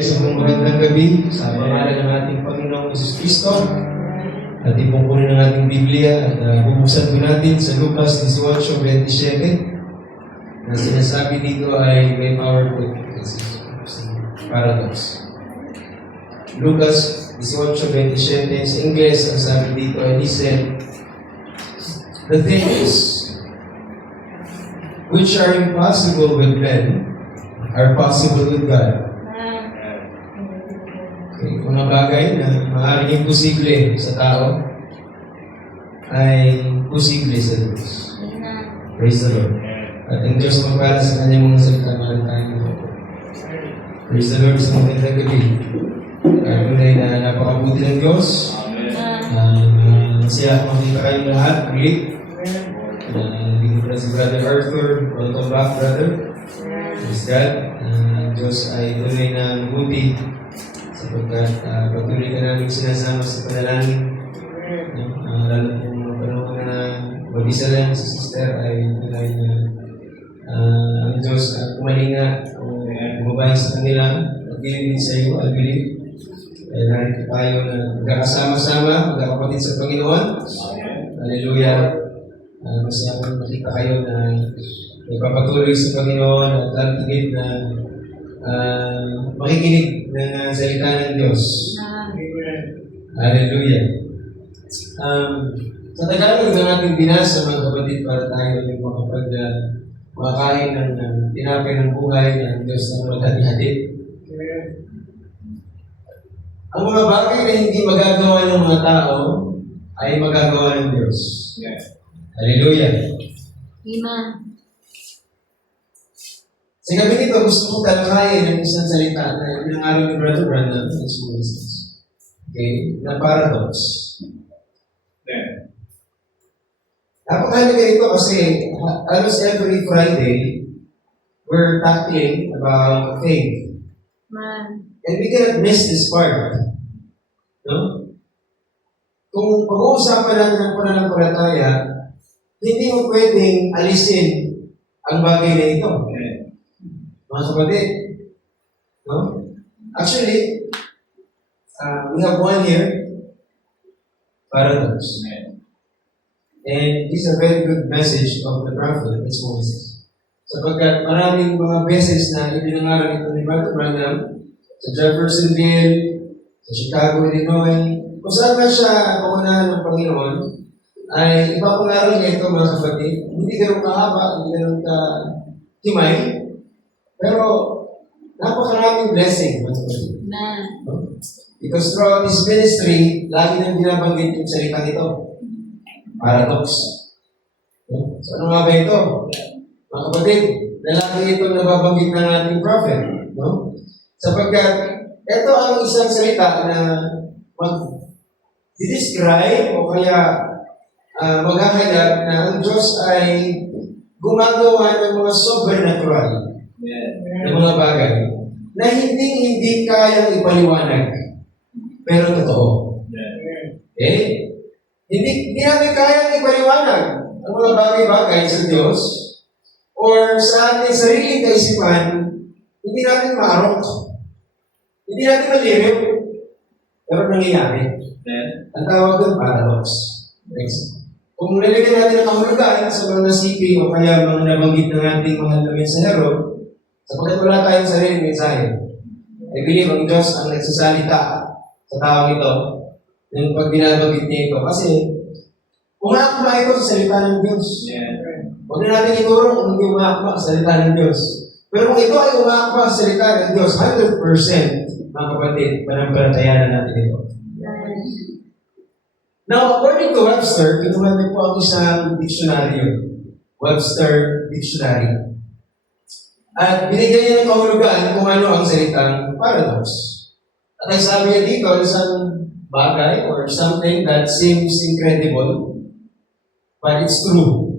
Isang magandang gabi sa pangalan ng ating Panginoong Hesus Kristo. At ipungkunin ang ating Biblia at bubuksan po natin sa Lucas 18:27 na sinasabi dito ay may powerful paradox. Lucas 18:27 sa Ingles, ang sabi dito ay he said, "The things which are impossible with men are possible with God." Okay, kung mga bagay na maaaring imposible sa tao ay posible sa Diyos. Praise the Lord. At ang Diyos magpala sa kanyang mga salita na tayo. Praise the Lord sa magandang gabi. Tunay na napakabuti ng Diyos. Masaya makita kayong lahat. Muli. Dito na si Brother Arthur. Welcome back, brother. Praise God. Ang Diyos ay tunay na mabuti sapagkat patuloy ka namin sinasama sa panalangin. Lalo kung mga panahon na mag-isa lang sa sister ay tunay na ang Diyos kumalinga kung bumabahin sa kanila at gilid sa iyo, I believe. Kaya narito tayo na magkakasama-sama, magkakapatid sa Panginoon. Hallelujah. Masaya kong nakita kayo na ipapatuloy sa Panginoon at tatigid na makikinig ng salita ng Diyos. Hallelujah. Sa Tagalog na natin binasa mga kapatid para tayo yung makakain ng tinapay ng buhay ng Diyos na maghati-hati. Ang mga bagay na hindi magagawa ng mga tao ay magagawa ng Diyos. Hallelujah. Amen. Sa gabi nito, gusto kong talakayin ng isang salita na inangaral ni Brother Brandon ng Moses. Okay? Na paradox. Napakahalaga ito kasi almost every Friday, we're tackling about faith. Man. And we cannot miss this part. No? Kung pag-uusapan natin ang pananampalataya, hindi mo pwedeng alisin ang bagay na ito. Mga kapatid, no? Actually, we have one here, paradox. And this is a very good message of the prophet, it's Moses. Sapagkat maraming mga beses na ipinangaral ito ni Brother Branham sa Jeffersonville, sa Chicago, Illinois, kung saan ba siya pangunahan ng Panginoon, ay ipapangaral niya ito mga kapatid. Hindi ganun kahaba, hindi ganun kahimay, pero napakaraming blessing, mga kapatid. Because throughout this ministry, lagi nang binabanggit yung salita nito. Paradox. So ano nga ba ito? Mga kapatid, lalaki itong nababanggit ng ating prophet. No? Sapagkat ito ang isang salita na mag-describe o kaya maghahayag na ang Diyos ay gumagawa ng mga supernatural ng mga bagay na hindi kayang ipaliwanag, pero totoo. Okay? Hindi namin kayang ipaliwanag ang mga bagay-bagay sa Diyos or sa ating sariling kaisipan, hindi natin maarok. Hindi natin maliriw, pero nangyayari. Ang tawag doon, paradox. Kung nilagyan natin ang kahulugan sa mga nasipi o kaya mga nabanggit ng ating mahal na mensahero, sapagkat wala tayong sariling mensahe, I believe ang Diyos ang nagsasalita sa taong ito yung pag binabanggit niya ito. Kasi umaakma ito sa salita ng Diyos. Huwag na natin ituro kung hindi umaakma sa salita ng Diyos. Pero kung ito ay umaakma sa salita ng Diyos, 100%, mga kapatid, panampalatayanan natin ito. Now, according to Webster, kinuha niyo po ang isang dictionary. Webster Dictionary. At binigyan niya ng kahulugan kung ano ang salitang paradox. At ang sabi niya dito, isang bagay or something that seems incredible, but it's true.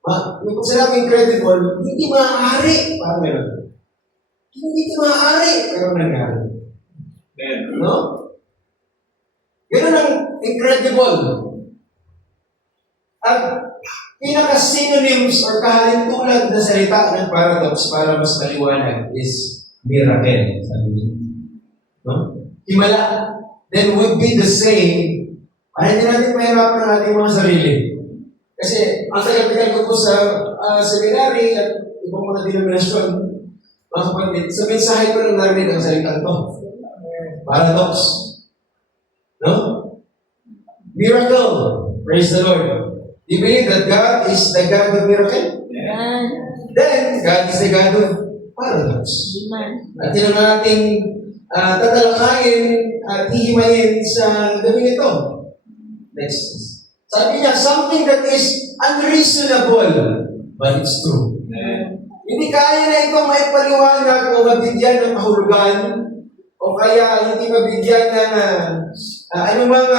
Kung sinabi incredible, hindi maaari. Parang meron. Hindi maaari, pero nangyari. No? Ganun ang incredible. At pinaka-synonyms or kahalintulad na salita ng paradox para mas maliwanag is miracle. Sabi niya. no? Himala, then would be the same. Para hindi natin mahirapan ang ating mga sarili. Kasi ang tagal-tagal ko po sa seminary at ibang mga denominasyon, mga kapatid, sa mensahe ko nang narinig ang salitang to. Paradox. No? Miracle. Praise the Lord. Do you believe that God is the God of miracle? Amen. Then, God is the God of paradox. Amen. At yun ang ating tatalakayin at hihimayin sa gabing ito. Next. Sabi niya, something that is unreasonable, but it's true. Hindi kaya na itong maipaliwanag o mabigyan ng kahulugan o kaya hindi mabigyan ng anumang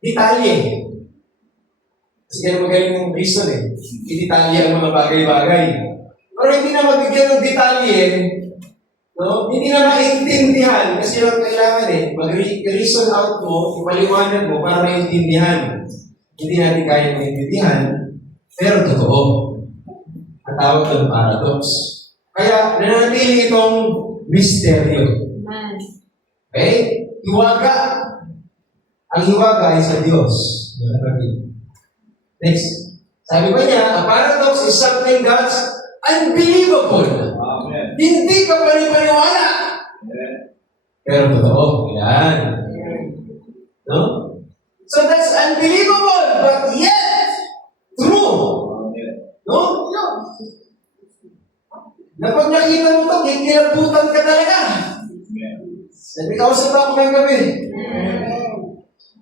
detalye. Kasi ganun magaling yung reason eh. Detalye ang mga bagay-bagay. Pero hindi na mabigyan ng detalye, no? Hindi na maintindihan kasi lang kailangan eh, mag-reason out mo, ipaliwanag mo para maintindihan. Hindi natin kaya maintindihan, pero totoo. Ang tawag ng paradox. Kaya nananatili itong misteryo. Amen. Okay? Hiwaga. Ang hiwaga ay sa Diyos. Next. Sabi pa niya, a paradox is something that's unbelievable. Amen. Hindi ka panipaniwala. Pero totoo. Yan. No? So that's unbelievable, but yet true. No? Na pag nakita mo ito, kinilabutan ka talaga. Sabi ka, usap ako ngayong gabi.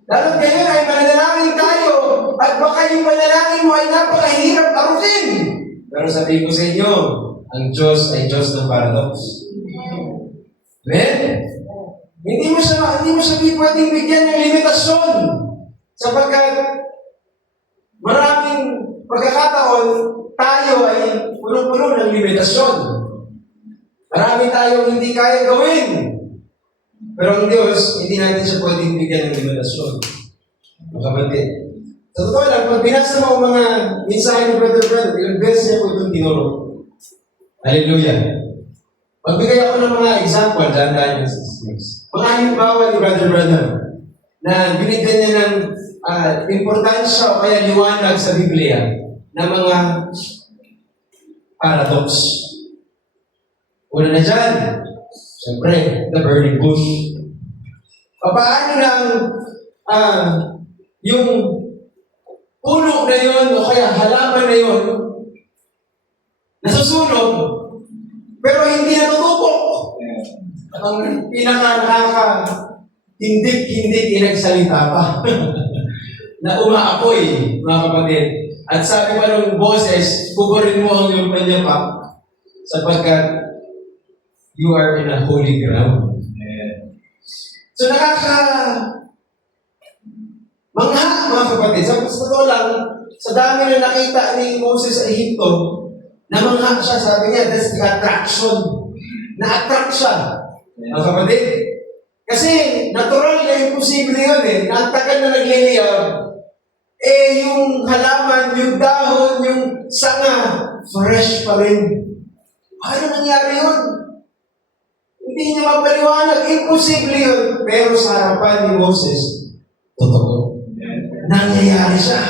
Lalo ngayon ay mananalangin tayo at baka yung panalangin mo ay napakahirap arutin. Pero sabihin ko sa inyo, ang Diyos ay Diyos ng paradox. Amen? Hindi mo siya pwedeng bigyan ng limitasyon sapagkat maraming pagkakataon tayo ay puno-puno ng limitasyon. Marami tayong hindi kaya gawin. Pero ang Diyos, hindi natin siya pwedeng bigyan ng limitasyon. Mga kapatid. Sa totoo lang, pag binasa mo ang mga mensahe ni Brother Branham, ilang beses niya po itong tinuro. Hallelujah. Magbigay ako ng mga example, daan-daan yung mga halimbawa ni Brother Branham na binigyan niya ng importansya o kaya liwanag sa Biblia na mga paradox. Una na dyan, siyempre, the burning bush. Paano lang yung puno na yun o kaya halaman na yun nasusunog pero hindi natutupok. Ang pinaka-nakaka-hindik inagsalita pa na umaapoy, mga kapatid. At sabi pa ng boses, pugurin mo ang iyong panyapa sapagkat you are in a holy ground. So mangha, mga kapatid. Sa totoo lang, sa dami na nakita ni Moses sa Ehipto, namangha siya, sabi niya, that's the attraction. Na-attract siya. Mga kapatid. Kasi natural na imposible yun eh. Na ang tagal na nagliliyab, yung halaman, yung dahon, yung sanga, fresh pa rin. Ano nangyari yun? Hindi niya mapaliwanag. Imposible yun. Pero sa harapan ni Moses, totoo. Nangyayari siya.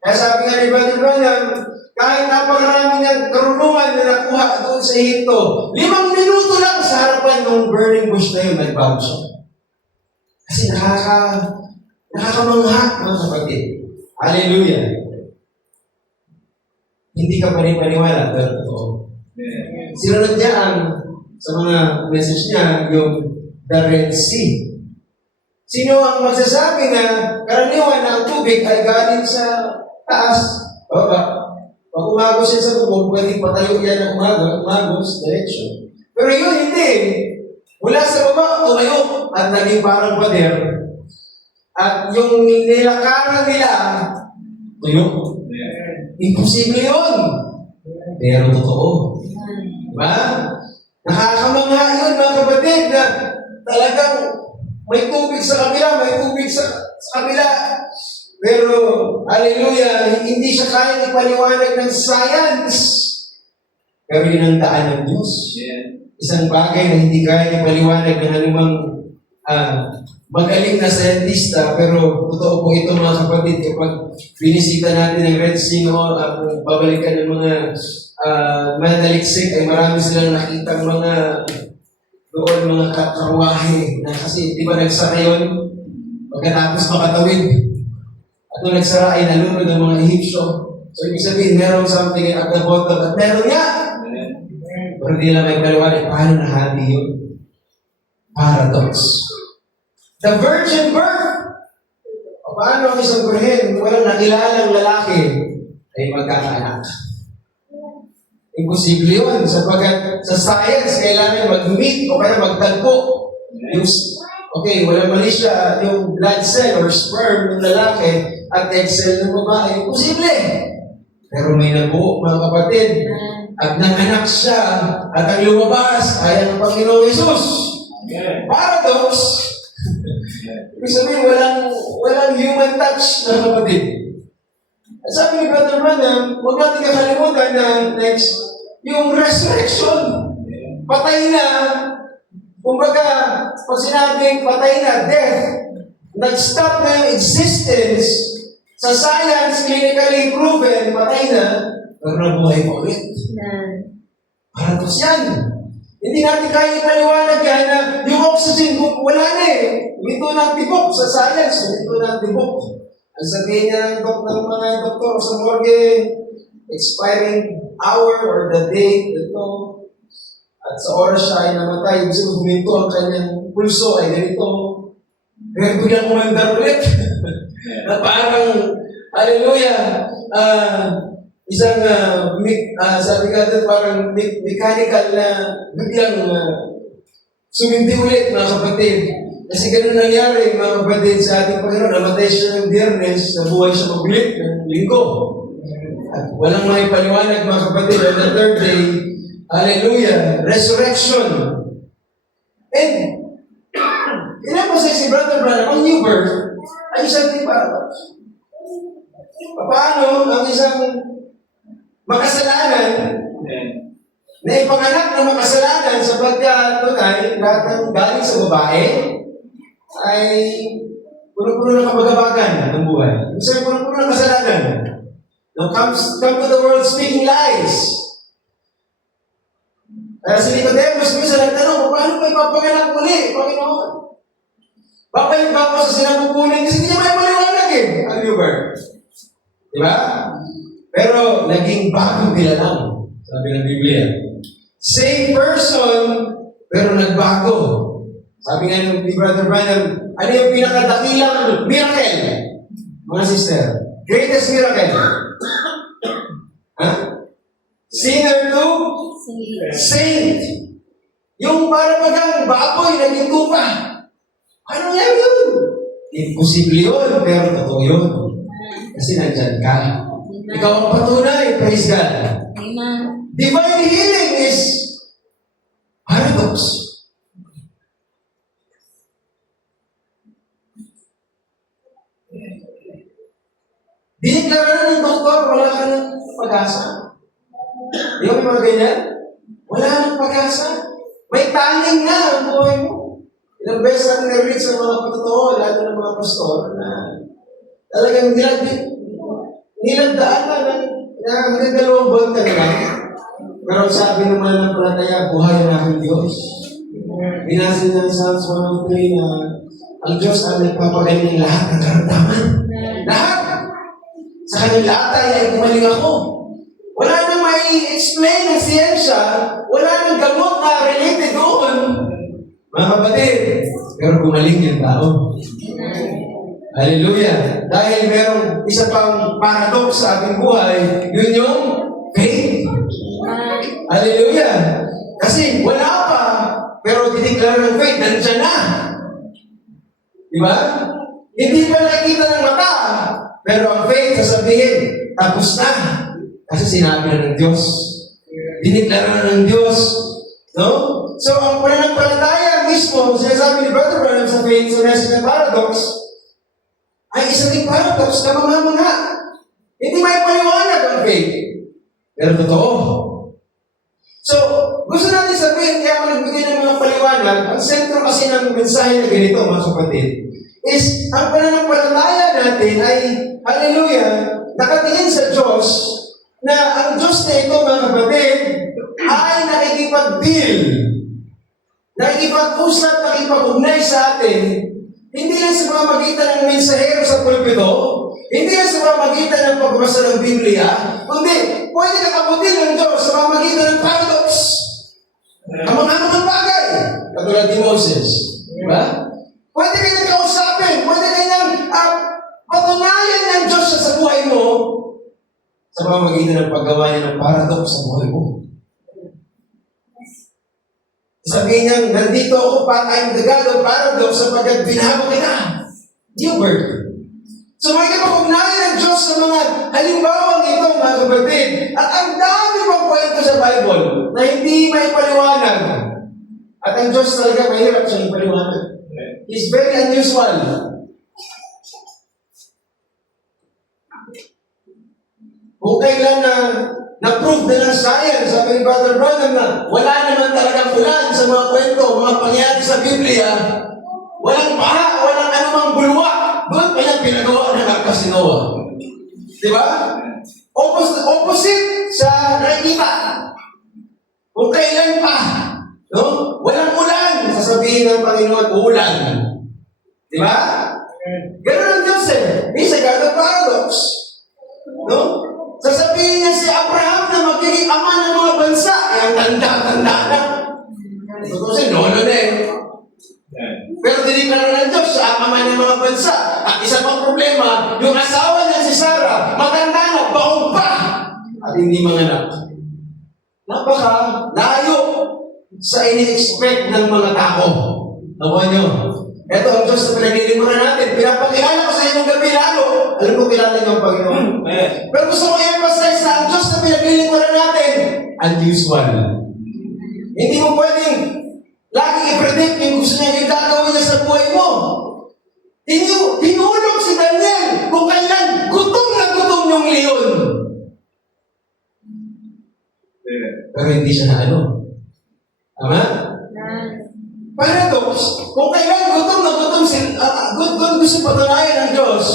Kaya sabi nga ni Brother Branham, kahit napakarami niyang karunungan na nakuha doon sa Ehipto, 5 minuto lang sa harapan ng burning bush na yun, nagbago siya. Kasi nakakamangha, mga kapatid. Hallelujah. Hindi ka panipaniwala, pero totoo. Sinunod niya sa mga message niya, yung the Red Sea. Sino ang magsasabi na karaniwan na ang tubig ay galing sa taas, baba? Pag umagos siya sa bubong, pwedeng patayo yan ng umagos, direction. Pero yun, hindi. Mula sa baba, tumayo at naging parang pader. At yung nilakaran nila, tuyo. Imposible yun. Pero totoo. Diba? Nakakamangha yun, mga kapatid, na talagang may tubig sa kabila, may tubig sa kabila. Pero, hallelujah, hindi siya kaya ipaliwanag ng science. Pero yun ang daan ng Diyos. isang bagay na hindi kaya ipaliwanag ng anumang magaling na scientista, pero totoo po ito mga kapatid, kapag binisita natin ang Red Sea noon, kung babalikan ng mga mananaliksik, ay marami silang nakitang mga doon mga karuwahe na kasi di ba nagsara yun pagkatapos makatawid at nung nagsara ay nalunod ang mga Ehipsyo. So ibig sabihin meron something at the bottom at meron nga pero di lang may paliwanag paano nahati yun. Paradox. The virgin birth. Paano ang isang birhen walang nakilalang lalaki ay magkakaanak? Imposible yun sapagkat sa science kailangan mag-meet o kaya magtagpo. Yung, okay, wala mali siya yung blood cell or sperm ng lalaki at egg cell ng babae. Imposible. Pero may nabuo mga kapatid at nanganak siya at ang lumabas ay ang Panginoong Yesus. Paradox. Ibig sabihin, walang human touch na kapatid. At sabi ni Brother Branham, huwag natin kakalimutan na next, yung resurrection. Patay na. Kumbaga, pag sinabing patay na, death, nag-stop na yung existence. Sa science, clinically proven, patay na, pero nabuhay pa ulit. Paradox yan. Hindi natin kaya ipaliwanag yan na yung oxygen, wala na eh. Ito na tibok sa science, ito na tibok. Ang sabihin niya ng mga doktor sa morgue, expiring hour or the date, ito. At sa oras siya ay namatay, ibig sabihin huminto ang kanyang pulso ay ganito. Pero biglang kumandar ulit. Na parang, hallelujah, isang, sabi ka doon, parang mechanical na biglang sumindi ulit, mga kapatid. Kasi ganun nangyari, mga kapatid, sa ating Panginoon, namatay siya ng Biyernes, nabuhay siya mag-ulit ng Linggo. At walang may paliwanag, mga kapatid, on the third day, hallelujah, resurrection. And, ilan po si Brother Branham, ang new birth, ay isang paradox. Paano ang isang makasalanan na ipanganak ng makasalanan sapagkat tunay, lahat ng galing sa babae, ay puno-puno ng kabagabagan ng buhay. Minsan puno-puno ng kasalanan. Now come to the world speaking lies. Kaya si Nicodemus minsan nagtanong, paano ba ipapanganak muli, Panginoon? Babalik ba ako sa sinapupunin? Kasi hindi niya may maliwanag eh. Ang new birth. Diba? Pero naging bagong nilalang. Sabi ng Biblia. Same person, pero nagbago. Sabi nga ni Brother Branham, ano yung pinakadakilang miracle? Mga sister, greatest miracle. Sinner to saint. Yung para magang baboy, naging tupa. Ano yan yun? Imposible yun, pero totoo yun. Kasi nandyan ka. Ikaw ang patunay, praise God. Amen. Divine healing is paradox. Diniklara ng doktor, wala ka ng pag-asa. Di ba may mga ganyan? Wala ng pag-asa. May taling na ang buhay mo. Ilang beses natin narinig sa mga patotoo, lalo ng mga pastor, na talagang nilagdaan na hanggang 2 buwan ka na. Pero sabi ng mananampalataya, buhay na aking Diyos. Binasa niya ng Psalms 103 na ang Diyos ang nagpapagaling ng lahat ng karamdaman. Lahat! Sa kanyang latay ay gumaling ako. Wala nang mai-explain ng siyensya, wala nang gamot na related doon. Mga kapatid, pero gumaling yung tao. Hallelujah! Dahil merong isa pang paradox sa ating buhay, yun yung faith. Hallelujah! Kasi wala pa, pero diniklara ng faith, nandiyan na. Di ba? Hindi pa nakikita ng mata, pero ang faith, sasabihin, tapos na. Kasi sinabi na ng Diyos. Diniklara na ng Diyos. No? So, ang pananampalataya mismo, sinasabi ni Brother Branham sa faith, sa message ng paradox, ay isa ding paradox na mga. Hindi may paliwanag ang faith. Pero totoo. So, Gusto natin sabihin, kaya ako nagbigay ng mga paliwanag, ang sentro kasi ng mensahe na ganito, mga kapatid, is ang pananampalataya natin ay, hallelujah, nakatingin sa Diyos, na ang Diyos na ito, mga kapatid, ay nakikipag-deal, nakikipag-usap, nakikipag-ugnay sa atin, hindi lang sa pamamagitan ng mensahero sa pulpito, hindi lang sa pamamagitan ng pagbasa ng Biblia, kundi pwede kang abutin ng Diyos sa pamamagitan ng paradox. Kamang-kamang bagay, katulad ni Moses. Diba? Pwede kayo nang kausapin, pwede kayo nang patunayan ng Diyos sa buhay mo sa pamamagitan ng paggawa niya ng paradox sa buhay mo. Sabihin niya, nandito ako pa, I'm the God of paradox sapagkat binago kita. New birth. So may kapag-ugnayan ng Diyos sa mga halimbawang ito, mga kapatid. At ang dami pang kwento sa Bible na hindi may paliwanag. At ang Diyos talaga mahirap siyang ipaliwanag. He's very unusual. Kung kailan na-prove na ng science, sabi ni Brother Branham na wala naman talagang ulan sa mga kwento, mga pangyayari sa Biblia, walang baha, walang anumang bulwa. Doon pa yan pinagawa ng Arca si Noah. Di ba? Opposite sa nakikita. Kung kailan pa, no? Walang ulan, sasabihin ng Panginoon, ulan. Di ba? Ganun ang Diyos eh. He's a God of paradox. No? Sasabihin niya si Abraham na magiging ama ng mga bansa. Eh, ang tanda-tanda na. So, kasi lolo na eh. Pero diniglara ng Diyos sa ama ng mga bansa. At isa pang problema, yung asawa niya si Sarah, matanda na, baong pa. At hindi manganak. Napaka layo sa ini-expect ng mga tao. Nakuha niyo? Ito ang Diyos na pinaglilimuran natin. Pinapakilala ko sa inyong gabi lalo. Alam ko kilala niyo ang Panginoon. Pero gusto ko i-emphasize na ang Diyos na pinaglilimuran natin, unusual. Hindi mo pwedeng laging i-predict yung gusto niya gagawin niya sa buhay mo. Tinulog si Daniel kung kailan gutom na gutom yung leon. Pero hindi siya na ano. Tama? Paradox. Kung kailan gutom na gutom gusto patunayan ng Diyos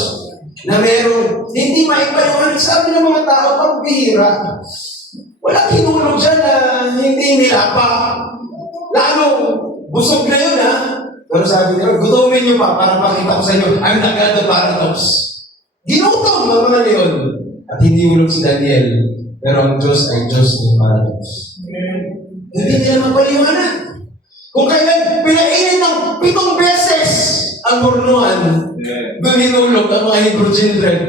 na merong hindi maipaliwanag. Sabi ng mga tao, pagbihira. Walang hinulog dyan na hindi nilapa. Lalo, busog na yun ha. Pero sabi nila, gutumin niyo pa para pakita ko sa inyo, I'm the God of paradox. Ginutom ang mga leon. At hindi ulog si Daniel. Pero ang Diyos ay Diyos ng paradox. Hindi nila mapaliwanag. Kung kailan pinainit ng 7 beses ang burnuan, doon hinulog ang mga Hebrew children.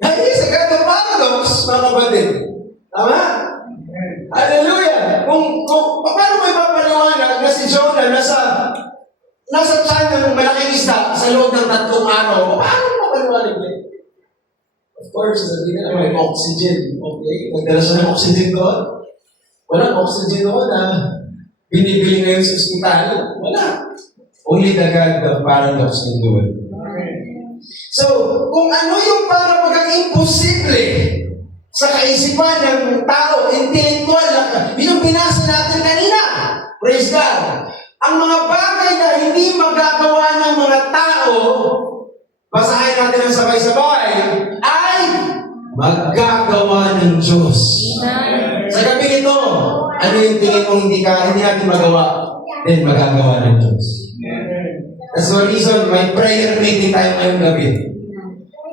Hindi sa God of paradox, mga kapatid. Tama? Hallelujah! Kung paano mo ipapaliwanag na si Jonah nasa tiyan ng malaking isda sa loob ng 3 araw, paano mo mapaliwanag niya? Of course, sabi na may oxygen. Okay, nagdala siya ng oxygen doon. Walang oxygen doon na binibili ngayon sa ospital. Wala. Only the God of paradox can do it. So, kung ano yung para pagka-imposible sa kaisipan ng tao, intellectual, yun yung binasa natin kanina. Praise God. Ang mga bagay na hindi magagawa ng mga tao, basahin natin ang sabay-sabay, ay magagawa ng Diyos. Sa gabi ito, ano yung tingin mo hindi natin magawa? Then magagawa ng Diyos. That's the reason may prayer meeting tayo ngayong gabi.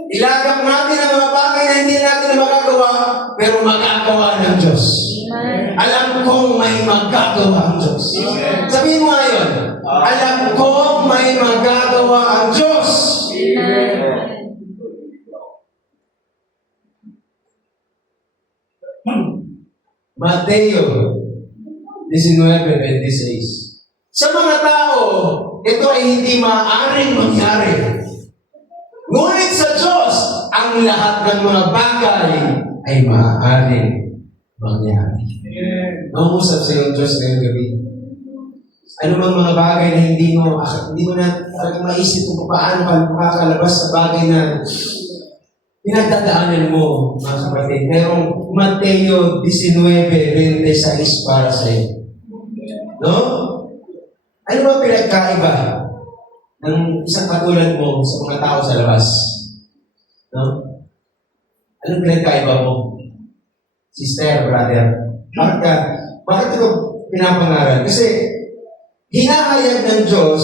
Ilagak natin ang mga bagay na hindi natin magagawa, pero magagawa ng Diyos. Alam kong may magagawa ang Diyos. Sabihin mo ngayon, alam kong may magagawa ang Diyos. Mateo 19:26. Sa mga tao, ito ay hindi maaaring mangyari. Ngunit sa Diyos, ang lahat ng mga bagay ay maaaring mangyari. Nangusap sa iyong Diyos ngayong gabi. Ano mang mga bagay na hindi mo na talagang maisip kung paano ka makakalabas sa bagay na pinagdadaanan mo, mga kapatid. Merong Mateo 19:26 para sa iyo. No? Ano ba pinagkaiba ng isang katulad mo sa mga tao sa labas? No? Anong pinagkaiba mo? Sister, brother. Bakit ito pinapangaral? Kasi hinahayag ng Diyos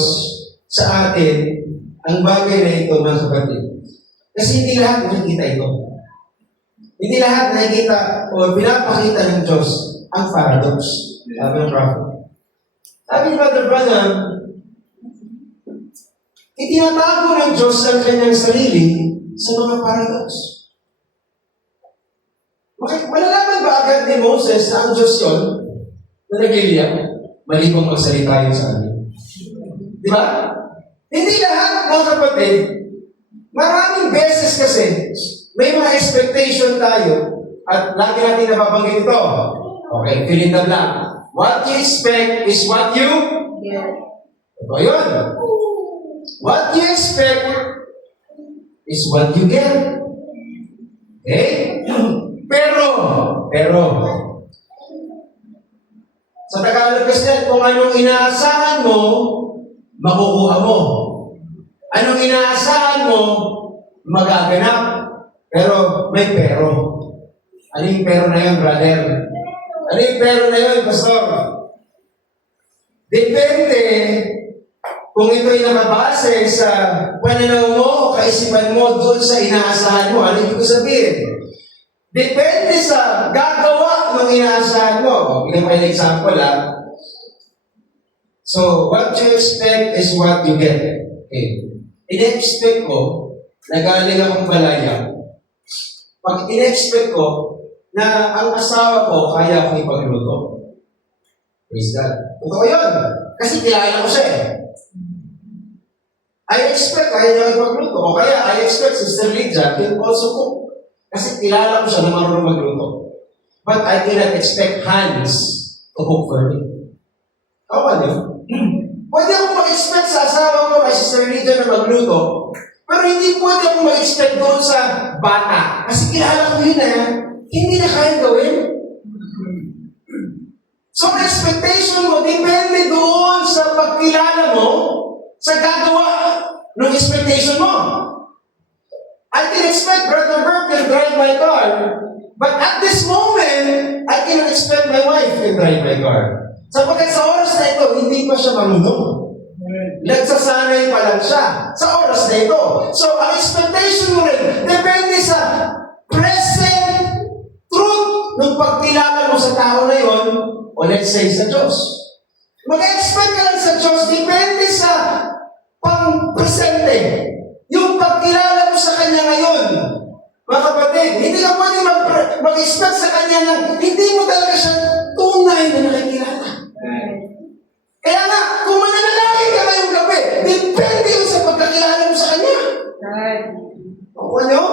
sa atin ang bagay na ito, mga kapatid. Kasi hindi lahat nakikita ito. Hindi lahat nakikita o pinapakita ng Diyos ang paradox. Sabi ng prophet. Sabi ni Brother Branham, itinatago ng Diyos ang kanyang sarili sa mga paradox. Malalaman ba agad ni Moses na ang Diyos yun na nagliliyak? Mali kong magsalita yun sa amin. Di ba? Hindi lahat, mga kapatid. Maraming beses kasi, may mga expectation tayo at lagi natin nababanggit ito. Okay, fill in the blank. What you expect is what you Yes. Ito yun. What you expect is what you get. Okay? Pero, sa Tagalog kasi, kung anong inaasahan mo, makukuha mo. Anong inaasahan mo, magaganap. Pero, may pero. Ano yung pero na yun, brother? Ano yung pero na yun, pastor? Depende kung ito'y nakabase sa pananaw mo o kaisipan mo doon sa inaasahan mo. Ano ibig sabihin? Depende sa gagawa ng inaasahan mo. Bigyan ko yung example, So, what you expect is what you get. Okay. In-expect ko na galing akong balaya. Pag in-expect ko na ang asawa ko kaya akong ipagluto. Praise God. Totoo yun. Kasi kilala ko siya eh. I expect kaya niya ipagluto. O kaya I expect Sister Lydia can also cook. Kasi kilala ko siya na marunong magluto. But I cannot expect Hans to cook for me. Tama niyo? Pwede akong mag-expect sa asawa ko kay Sister Lydia na magluto. Pero hindi pwede akong mag-expect doon sa bata. Kasi kilala ko yun hindi na kaya gawin. So, ang expectation mo, depende doon sa pagkilala mo, sa gagawa ng expectation mo. I can expect Brother Burke can drive my car, but at this moment, I cannot expect my wife can drive my car. Sapagkat sa oras na ito, hindi pa siya marunong. Nagsasanay pa lang siya sa oras na ito. So, ang expectation mo rin, depende sa present truth ng pagkilala mo sa tao na yon, o let's say sa Diyos. Mag-expect ka lang sa Diyos, depende sa pang-presente. Yung pagkilala mo sa Kanya ngayon. Mga kapatid, hindi ka pwede mag-expect sa Kanya na hindi mo talaga siya tunay na nakikilala. Kaya nga, kung mananalangin ka ngayong gabi, depende yun sa pagkakilala mo sa Kanya. Ako nyo?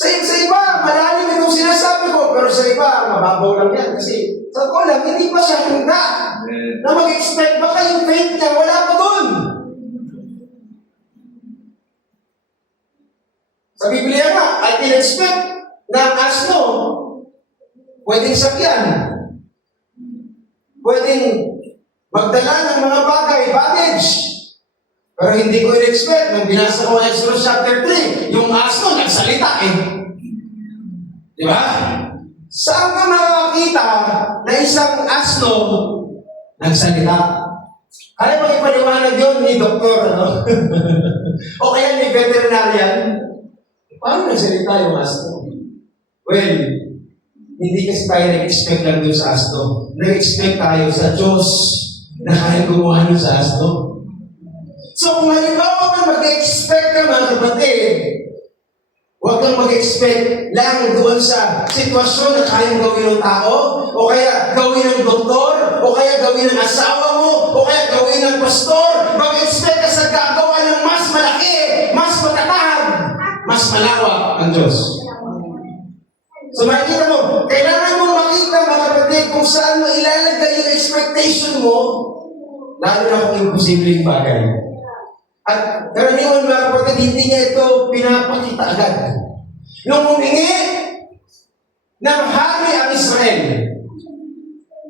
Sa iba, malalim itong sinasabi ko, pero sa iba, mababaw lang yan. Kasi sa ko lang, hindi pa siya handa na mag-expect. Baka yung faith niya, wala pa dun. Sa Biblia nga, I can expect na ang asno, pwedeng sakyan, pwedeng magdala ng mga bagay, baggage. Pero hindi ko in-expect. Nung binasa ko Exodus chapter 3, yung asno nagsalita Di ba? Saan ka makakita na isang asno nagsalita? Kaya mo ipaliwanag yun ni doktor, o kaya ni veterinarian? Paano nagsalita yung asno? Well, hindi kasi tayo nag-expect lang doon sa asno. Nag-expect tayo sa Diyos na kaya gumawa nun sa asno. So kung halimbawa man mag-expect ka, mga kapatid, huwag kang mag-expect lang doon sa sitwasyon na kayang gawin ng tao, o kaya gawin ng doktor, o kaya gawin ng asawa mo, o kaya gawin ng pastor. Mag-expect ka sa gagawa ng mas malaki, mas matatag, mas malawak ang Diyos. So makikita mo, kailangan mong makita, mga kapatid, kung saan mo ilalagay yung expectation mo, lalo na kung imposibleng bagay. At karaniwan, mga kapatid, hindi niya ito pinapakita agad. Nung humingi ng hari ang Israel,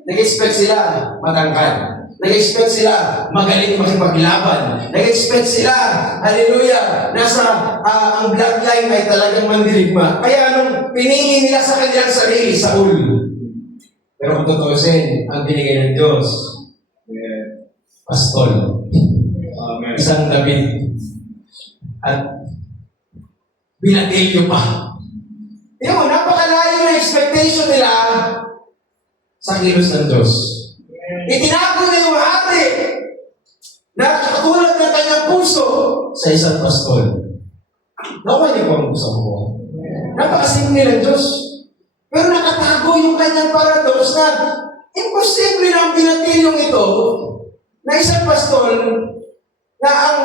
nag-expect sila matangkad. Nag-expect sila magaling makipaglaban. Nag-expect sila, hallelujah, nasa ang bloodline ay talagang mandirigma. Kaya nung pinili nila sa kanilang sarili, Saul. Pero kung tutuusin, ang binigay ng Diyos, pastol. Amen. Isang David. At binatilyo pa. Tingnan mo, napakalayo na expectation nila sa kilos ng Diyos. Itinago na yung hari na katulad ng kanyang puso sa isang pastol. Nakuha niyo po ang puso ko. Napakasingil ng Diyos. Pero nakatago yung kanyang paradox na imposible na ang binatilyong ito na isang pastol na ang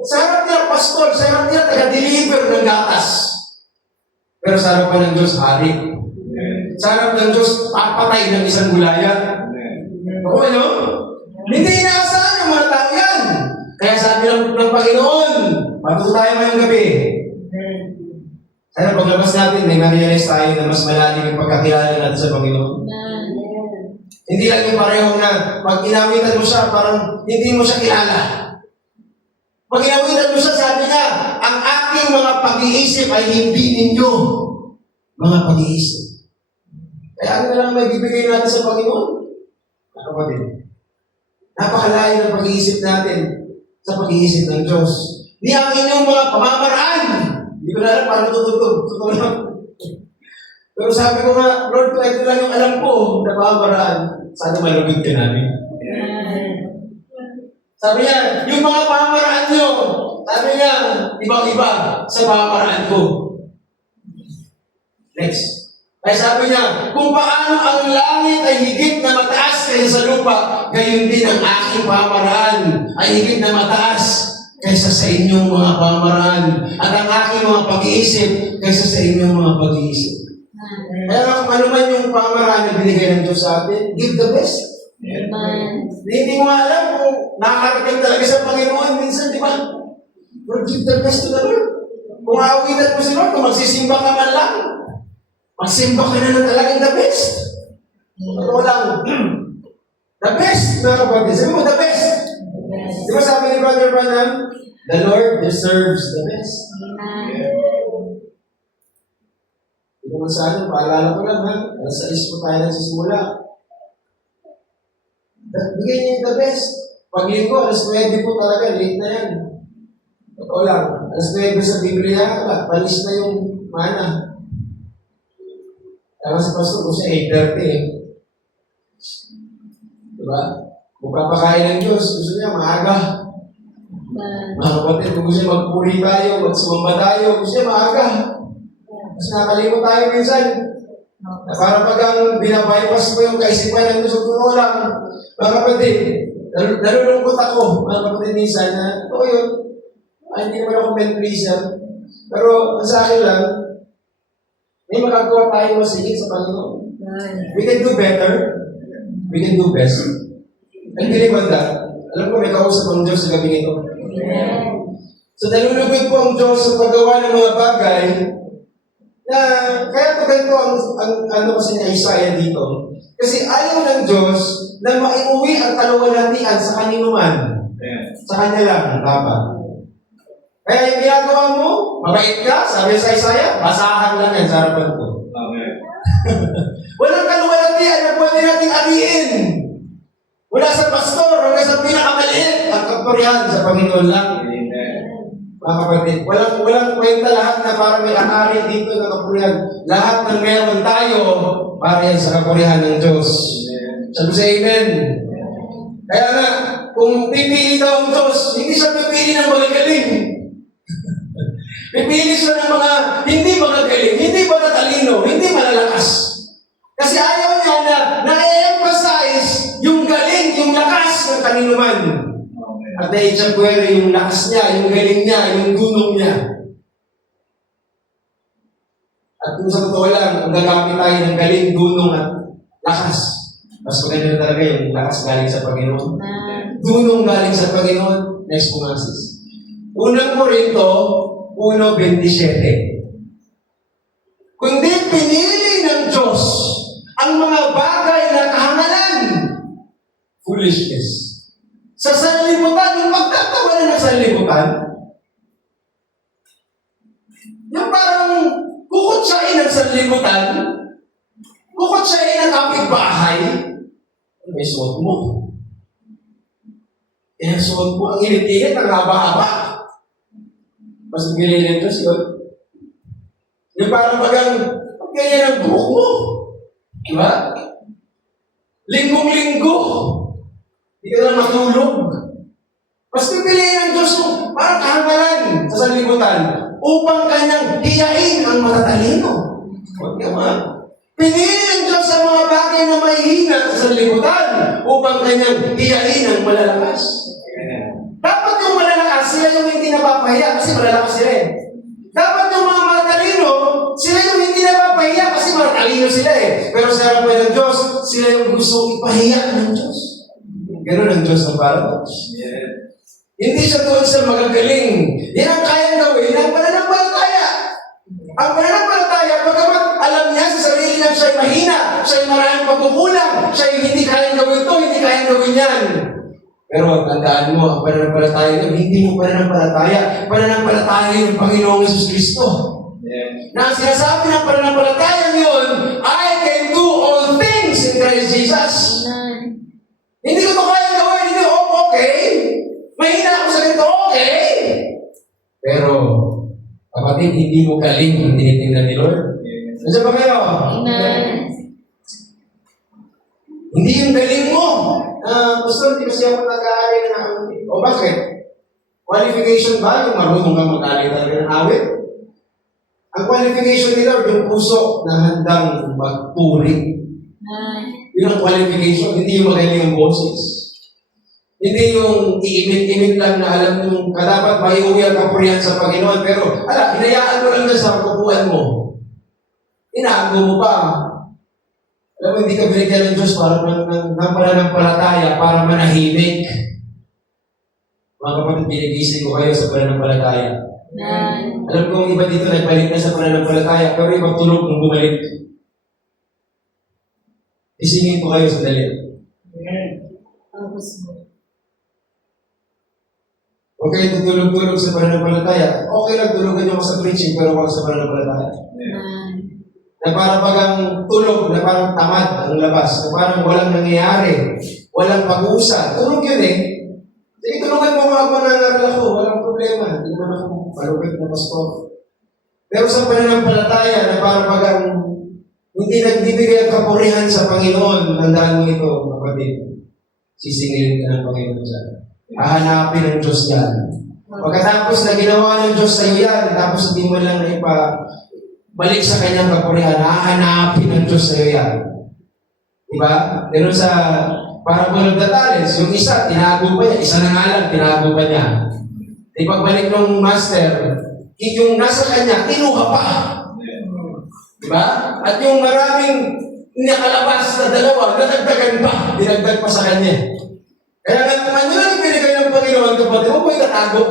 sa harap nila pastol, sa harap nila taga-deliver ng gatas. Pero sa harapan ng Diyos, hari. Sa harap ng Diyos, papatay ng isang gulaya. Ako ano? Hindi inaasahan yung mga tao yan. Kaya sabi ng Panginoon, matuto tayo ngayong gabi. Sana paglabas natin, may ma-realize tayo na mas malalim yung pagkakilala natin sa Panginoon. Hindi lang yung pareho na pag inawitan mo siya, parang hindi mo siya kilala. Pag inawitan mo siya, sabi niya, ang aking mga pag-iisip ay hindi ninyo mga pag-iisip. Kaya ano na lang may bibigay natin sa Panginoon? Kapatid, napakalayo ng pag-iisip natin sa pag-iisip ng Diyos. Di ang inyong mga pamamaraan. Hindi ko na alam paano tututog. Totoo lang. Pero sabi ko nga, Lord, kung ito lang yung alam ko na pamamaraan, sana malugod ka namin. Sabi niya, yung mga pamamaraan nyo, sabi niya, ibang-iba sa pamamaraan ko. Next. Ay sabi niya, kung paano ang langit ay higit na mataas kaysa sa lupa, gayon din ang aking pamamaraan ay higit na mataas kaysa sa inyong mga pamamaraan. At ang aking mga pag-iisip kaysa sa inyong mga pag-iisip. Kaya kung ano man yung pamamaraan na binigay ng Diyos sa atin, give the best. Hindi mo alam kung nakakarating talaga sa Panginoon minsan, di ba? Lord, give the best to the Lord. Kung aawitan mo si Lord, kung magsisimba ka man lang, magsimba ka na talagang the best. Totoo lang. The best, mga kapatid. Sabi mo, the best. Di ba sabi ni Brother Branham, the Lord deserves the best. Hindi naman sa ano, paalala ko lang ha. Alas 6 po tayo nagsisimula. Bigay niya the best. Pag linggo, alas 9 po talaga, late na yan. Totoo lang. Alas 9 sa Biblia, palis na yung mana. Tama si Pastor, kung siya 8:30 eh. Diba? Kung papakain ng Diyos, gusto niya maaga. Mga kapatid, kung gusto niya magpuri tayo, magsumamba tayo, gusto niya maaga. Mas nakalimot tayo minsan. Na para pag ang binabypass mo yung kaisipan ng Diyos, totoo lang. Mga kapatid, nalulungkot ako, mga kapatid minsan, na ito yun. Hindi naman ako men pleaser. Pero sa akin lang, may magagawa tayo masigit sa Panginoon. We can do better. We can do best. And believe on that. Alam ko, may kausap ang Diyos sa gabi ito. So, nalulugod po ang Diyos sa paggawa ng mga bagay na, kaya ito ganito ang ano kasi ni Isaiah dito. Kasi ayaw ng Diyos na maiuwi ang kaluwalhatian sa kanino man. Sa Kanya lang, ang dapat. Kaya yung ginagawa mo, mabait ka, sabi sa Isaiah, basahan lang yan sa harapan ko. Amen. Walang kaluwalhatian na pwede nating aliin. Wala sa pastor, hanggang sa pinakamaliit, ang kapurihan sa Panginoon lang. Amen. Mga kapatid, walang kwenta lahat na para may akari dito ng kapurihan. Lahat ng meron tayo, para yan sa kapurihan ng Diyos. Sabi sa Amen. Kaya nga, kung pipili daw ang Diyos, hindi siya pipili ng magagaling. Pipili siya ng mga hindi magagaling, hindi matatalino, hindi malalakas. Kasi ayaw niya na na-emphasize yung galing, yung lakas ng kanino man. At na-itsagwere yung lakas niya, yung galing niya, yung gunong niya. At kung sa totoo lang, ang gagamit tayo ng galing, gunong at lakas. Mas maganda talaga yung lakas galing sa Panginoon. Gunong galing sa Panginoon. Next po nga sis. Unang Korinto 1:27. foolishness. Sa sanlibutan, yung pagtatawanan ng sanlibutan, yung parang kukutsain ng sanlibutan, kukutsain ng kapitbahay, may suot mo. Eh, suot mo, ang init-init, ang haba-haba. Mas pinili ng Diyos yun. Yung parang bagang, ganyan ang buhok mo. Diba? Linggong-linggo. Hindi ka lang matulog. Mas pipiliin ng Diyos mo, parang kahangalan sa sanlibutan upang kanyang hiyain ang matatalino. Huwag naman. Pinili ng Diyos ang mga bagay na mahihina sa sanlibutan upang kanyang hiyain ang malalakas. Dapat yung malalakas, sila yung hindi napapahiya kasi malalakas sila eh. Dapat yung mga matatalino, sila yung hindi napapahiya kasi matatalino sila eh. Pero sa harapan ng Diyos, sila yung gusto ipahiya ng Diyos. Ganun ang Diyos ng paradox. Hindi siya doon sa magagaling. Yan ang kayang gawin ng pananampalataya. Ang pananampalataya, pagkamat alam niya sa sarili niya siya'y mahina, siya'y maraming pagkukulang, siya'y hindi kayang gawin ito, hindi kayang gawin yan. Pero tandaan mo, ang pananampalataya niya, hindi mo pananampalataya. Pananampalataya ng Panginoong Yesus Kristo. Na ang sinasabi ng pananampalataya yun, I can do all things in Christ Jesus. Amen. Hindi ko ito kayang gawin, hindi ko, okay. Mahina ako sa ganito, okay. Pero, kapatid, hindi mo galing ang tinitingnan ni Lord. Nandiyan ba kayo? Amen. Hindi yung galing mo. Gusto, hindi kasi ako nag-aaral ng awit. O bakit? Qualification ba yung marunong kang mag-aaral talaga ng awit? Ang qualification ni Lord, yung puso na handang magpuri. Amen. Yun ang qualification, hindi yung magaling ang boses. Hindi yung iimit-imit lang na alam yung dapat maiuwi ang kapurihan sa Panginoon. Pero, hinayaan mo lang na sa kukuhan mo. Inaago mo pa. Alam mo, hindi ka binigyan ng Diyos para ng pananampalataya, para manahimik. Mga kapatid, binigising ko kayo sa pananampalataya. Amen. Alam ko, iba dito nagbalik na sa pananampalataya, pero iba tulog nung bumalik. Isingin ko kayo sa dali. Tapos mo. Huwag kayo tutulog-tulog sa pananampalataya. Okay lang, tulogan niyo ako sa preaching, pero wag sa pananampalataya. Amen. Na parang pagang tulog, na parang tamad ang labas, na parang walang nangyayari, walang pag-uusa. Tulog yun eh. Sige, tulugan mo ako nangaral ako, walang problema. Hindi naman ako palupit na pastor. Pero sa pananampalataya, na parang pagang hindi nagbibigay ang kapurihan sa Panginoon, tandaan mo ito, kapatid. Sisingilin ka ng Panginoon dyan. Hahanapin ng Diyos yan. Pagkatapos na ginawa ng Diyos sa iyo yan, tapos hindi mo lang balik sa kanyang kapurihan, hahanapin ng Diyos sa iyo yan. Diba? Ganun sa parable of the talents, yung isa, tinago pa niya, isa na nga lang, tinago pa niya. Di pagbalik ng master, yung nasa kanya, kinuha pa. Diba? At yung maraming nakalabas na dalawa, nadagdagan pa, dinagdag pa sa kanya. Kaya nga naman yun yung binigay ng Panginoon, kapatid mo, itatago.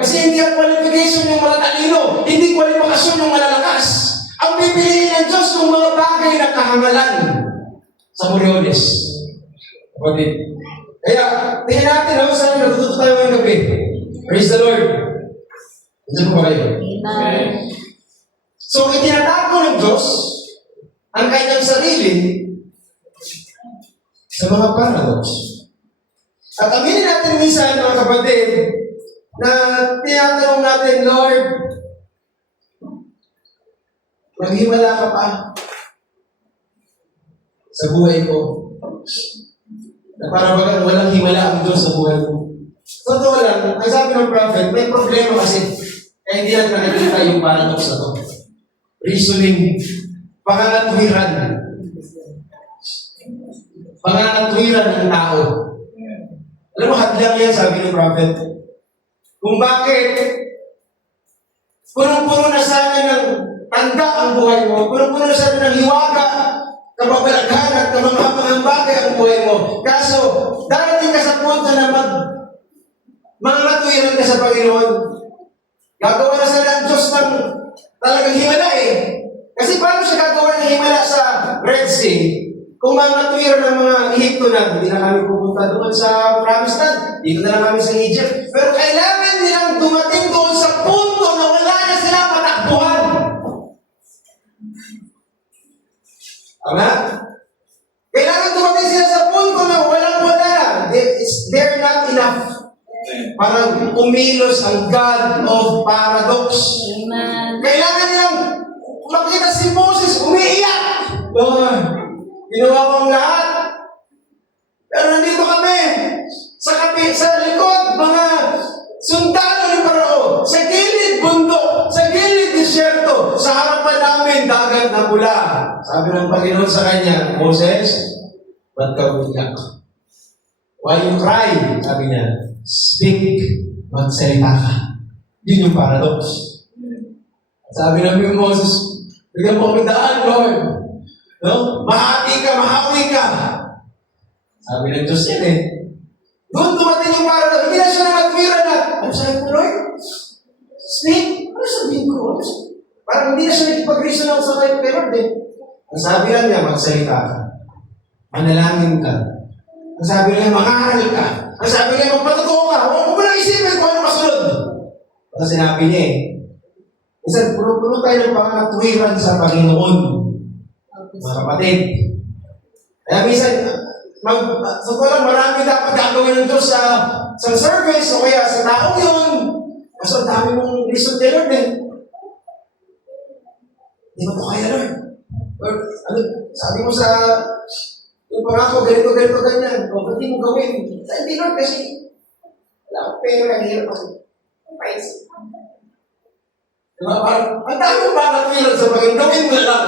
Kasi hindi ang qualification yung matatalino, hindi kwalifikasyon yung malalakas. Ang pipiliin ng Diyos yung mga bagay na kahangalan sa Moriones. Kapatid. Kaya, tingnan natin, saan natututo tayo ngayong gabi. Praise the Lord. Diyan po kayo. Amen. So, itinatago ng Diyos ang kanyang sarili sa mga paradox. At aminin natin minsan, mga kapatid, na tinatanong natin, Lord, maghimala ka pa sa buhay ko. Na para bagang walang himala ang Diyos sa buhay ko. Totoo lang, ang sabi ng prophet, may problema kasi. Kaya hindi natin nakikita yung paradox na to. Reasoning, pangangatwiran. Pangangatwiran ng tao. Alam mo, hadlang yan, sabi ng prophet. Kung bakit, punong-puno na sana ng tanda ang buhay mo, punong-puno na sana ng hiwaga, kababalaghan at kamanghamangang bagay ang buhay mo. Kaso, darating ka sa punto na mangatwiran ka sa Panginoon. Gagawa na sana ang Diyos ng talagang himala eh. Kasi paano siya gagawa ng himala sa Red Sea? Kung mga tuwira ng mga Ehipto na, hindi na kami pupunta doon sa Promised Land. Dito na lang kami sa Egypt. Pero kailangan nilang dumating doon sa punto na wala na silang matakbuhan. Tama? Kailangan dumating sila sa punto na walang-wala. They're not enough. Parang umilos ang God of paradox. Amen. Kailangan nilang makita si Moses, umiiyak. Lord, ginawa ko ang lahat. Pero nandito kami, sa likod, mga sundalo ni Parao, sa gilid bundok, sa gilid disyerto, sa harapan namin, dagat na pula. Sabi ng Panginoon sa kanya, Moses, ba't ka umiyak? Why you cry? Sabi niya, speak, magsalita ka. Yun yung paradox. Sabi ng Moses, bigyan mo kami daan, Lord. No? Mahati ka, mahawi ka. Sabi ng Diyos yan eh. Doon dumating yung paradox. Hindi na siya nagmira na. Ano sabi ko, Lord? Speak? Ano sabihin ko? Parang hindi na siya nagpag-reason ako sa kay Lord eh. Ang sabi lang niya, magsalita ka. Manalangin ka. Ang sabi niya, mangaral ka. Ang sabi niya, magpatotoo ka. Huwag mo lang isipin kung ano kasunod. Ang sinabi niya eh. Minsan, puno tayo ng pangatuwiran sa Panginoon. Mga kapatid. Kaya minsan, sa lang, marami dapat gagawin ng Diyos sa service o kaya sa tao yun. Kasi ang dami mong listen kay Lord eh. Hindi mo ito kaya, Lord. Lord, ano, sabi mo sa yung pangako, ganito, ganyan. O, ba't di mo gawin? Hindi, Lord, kasi wala akong pera, hirap ako. Diba? Parang, ang dami mo ba natwiran sa Panginoon? Gawin mo na lang.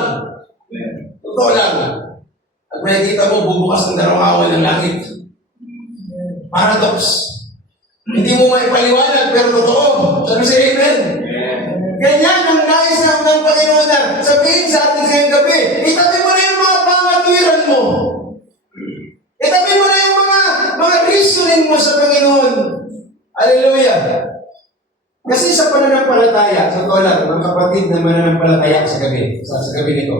Totoo lang. At makikita mo, bubukas ng darawawan ng langit. Paradox. Hindi mo maipaliwanag, pero totoo. Sabi si Amen. Ganyan ang nais ng Panginoon na sabihin sa atin ngayong gabi. Itabi mo na yung mga pangatwiran mo. Itabi mo na yung mga reasoning mo sa Panginoon. Hallelujah. Kasi sa pananampalataya, sa totoo lang, mga kapatid na mananampalataya sa gabi nito,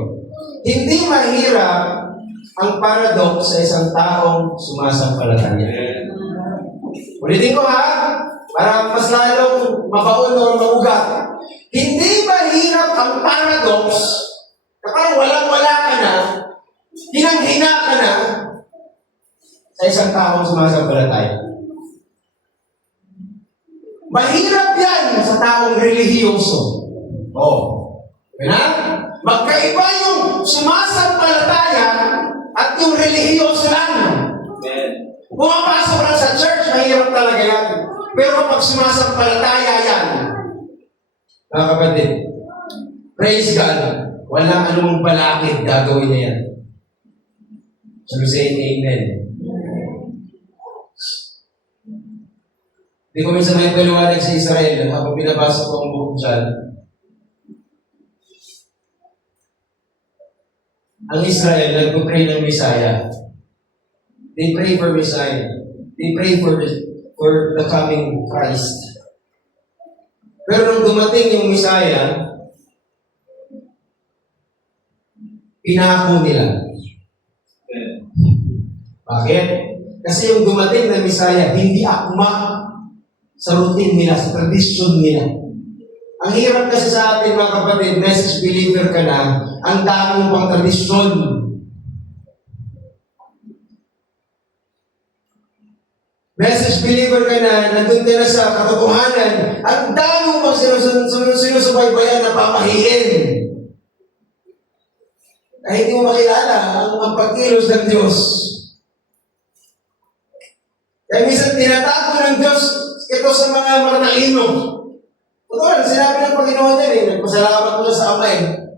hindi mahirap ang paradox sa isang taong sumasampalataya. Ulitin ko ha, para mas lalong mabaon o maugat. Hindi mahirap ang paradox na parang walang-wala ka na, hinang-hina ka na sa isang taong sumasampalataya. Mahirap yan sa taong relihiyoso. Na? Magkaiba yung sumasampalataya at yung relihiyoso lang. Pumapasok lang sa church, mahirap talaga yan. Pero kapag sumasampalataya yan, mga kapatid, praise God, walang anumang balakid gagawin niya yan. So say amen. Hindi ko minsan may paliwanag sa Israel habang binabasa ko ang buong dyan. Ang Israel, nagpapray ng Messiah. They pray for Messiah. They pray for the coming Christ. Pero nung dumating yung Messiah, pinako nila. Bakit? Kasi yung dumating na Messiah, hindi akma sa routine nila, sa tradisyon nila. Ang hirap kasi sa atin mga kapatid, message believer ka na, ang dami mo pang tradisyon. Message believer ka na, nandun ka na sa katotohanan, ang dami mo pang sinusubaybayan na pamahiin. Kahit hindi mo makilala ang pagkilos ng Diyos. Kaya minsan tinatago ng Diyos ito sa mga matalino. Totoo, sinabi ng Panginoon yan eh. Nagpasalamat ko na sa Ama eh.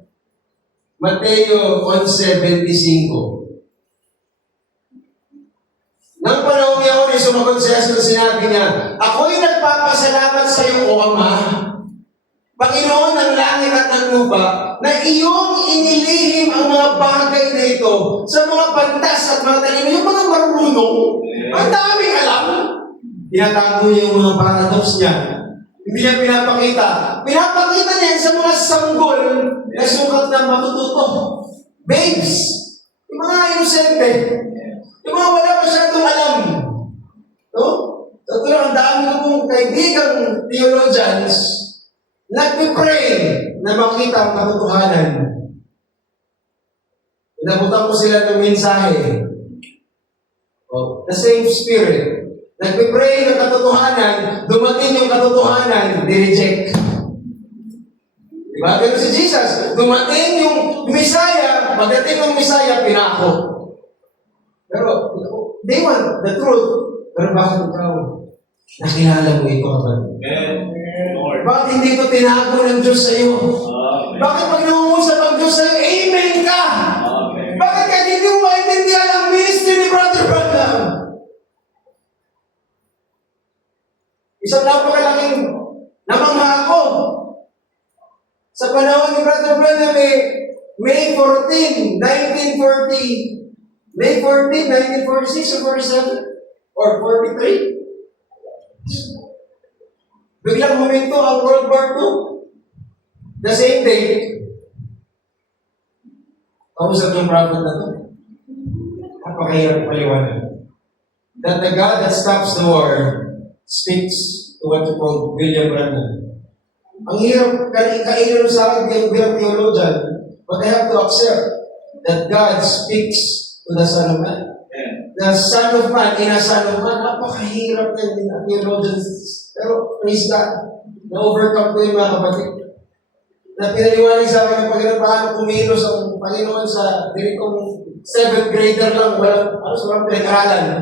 Mateo 11:25. Nang panahon niya sumagot si Jesus, sinabi niya, ako'y nagpapasalamat sa iyo, O Ama, Panginoon ng langit at ng lupa, na iyong inilihim ang mga bagay na ito sa mga bantas at mga talino, yung mga marunong. Ang daming alam. Tinatago niya yung mga paradox niya. Hindi niya pinapakita. Pinapakita niya sa mga sanggol na sukat na matututo. Babes. Yung mga inosente. Yung mga wala masyadong alam. No? So, ang dami ko pong kaibigang theologians, nagpipray na makita ang katotohanan. Inabutan ko sila ng mensahe. Oh, the same spirit. Nagpipray ng katotohanan, dumating yung katotohanan, di-reject. Diba? Pero si Jesus, dumating yung Messiah, pagdating ng Messiah, pinako. Pero, they want the truth. Pero bakit ikaw? Nakilala mo ito, kapatid. Lord. Bakit hindi ito tinago ng Diyos sa iyo? Amen. Bakit pag nangungusap ang Diyos sa iyo, amen ka? Amen. Bakit kahit hindi mo maintindihan ang ministry ni Brother Branham? Isang napakalaking namangha ako. Sa panahon ni Brother Branham, May 14, 1940, May 14, 1946 or 47, or 43. Biglang huminto ang World War II. The same day, kausap yung prophet na ito. Napakahirap paliwanag. That the God that stops the war speaks to what you call William Branham. Ang hirap kailan sa akin bilang theologian, but I have to accept that God speaks to the Son of Man. The Son of Man, in a Son of Man, napakahirap na yung theologians. Pero praise God, na-overcome ko yung mga kapatid. Na pinaliwanag sa akin ng Panginoon paano kumilos ang Panginoon sa dili kong 7th grader lang, walang pinag-aralan.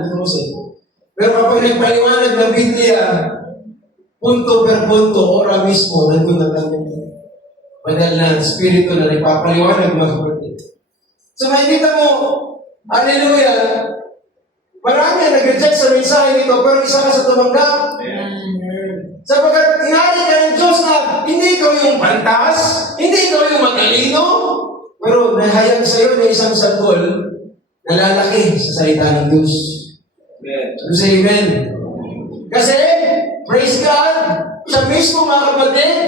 Pero kapag nagpaliwanag ng Biblia, punto per punto, ora mismo, nandun ang kanyang banal na spirito na nagpapaliwanag mga kapatid. So makikita mo, hallelujah, marami ang nag-reject sa mensahe nito, pero isa ka sa tumanggap. Sapagkat inari ka ng Diyos na hindi ikaw yung pantas, hindi ikaw yung matalino, pero nahayag sa iyo na isang sanggol na lalaki sa salita ng Diyos. Ano sa amen? Kasi, praise God, siya mismo mga kapatid,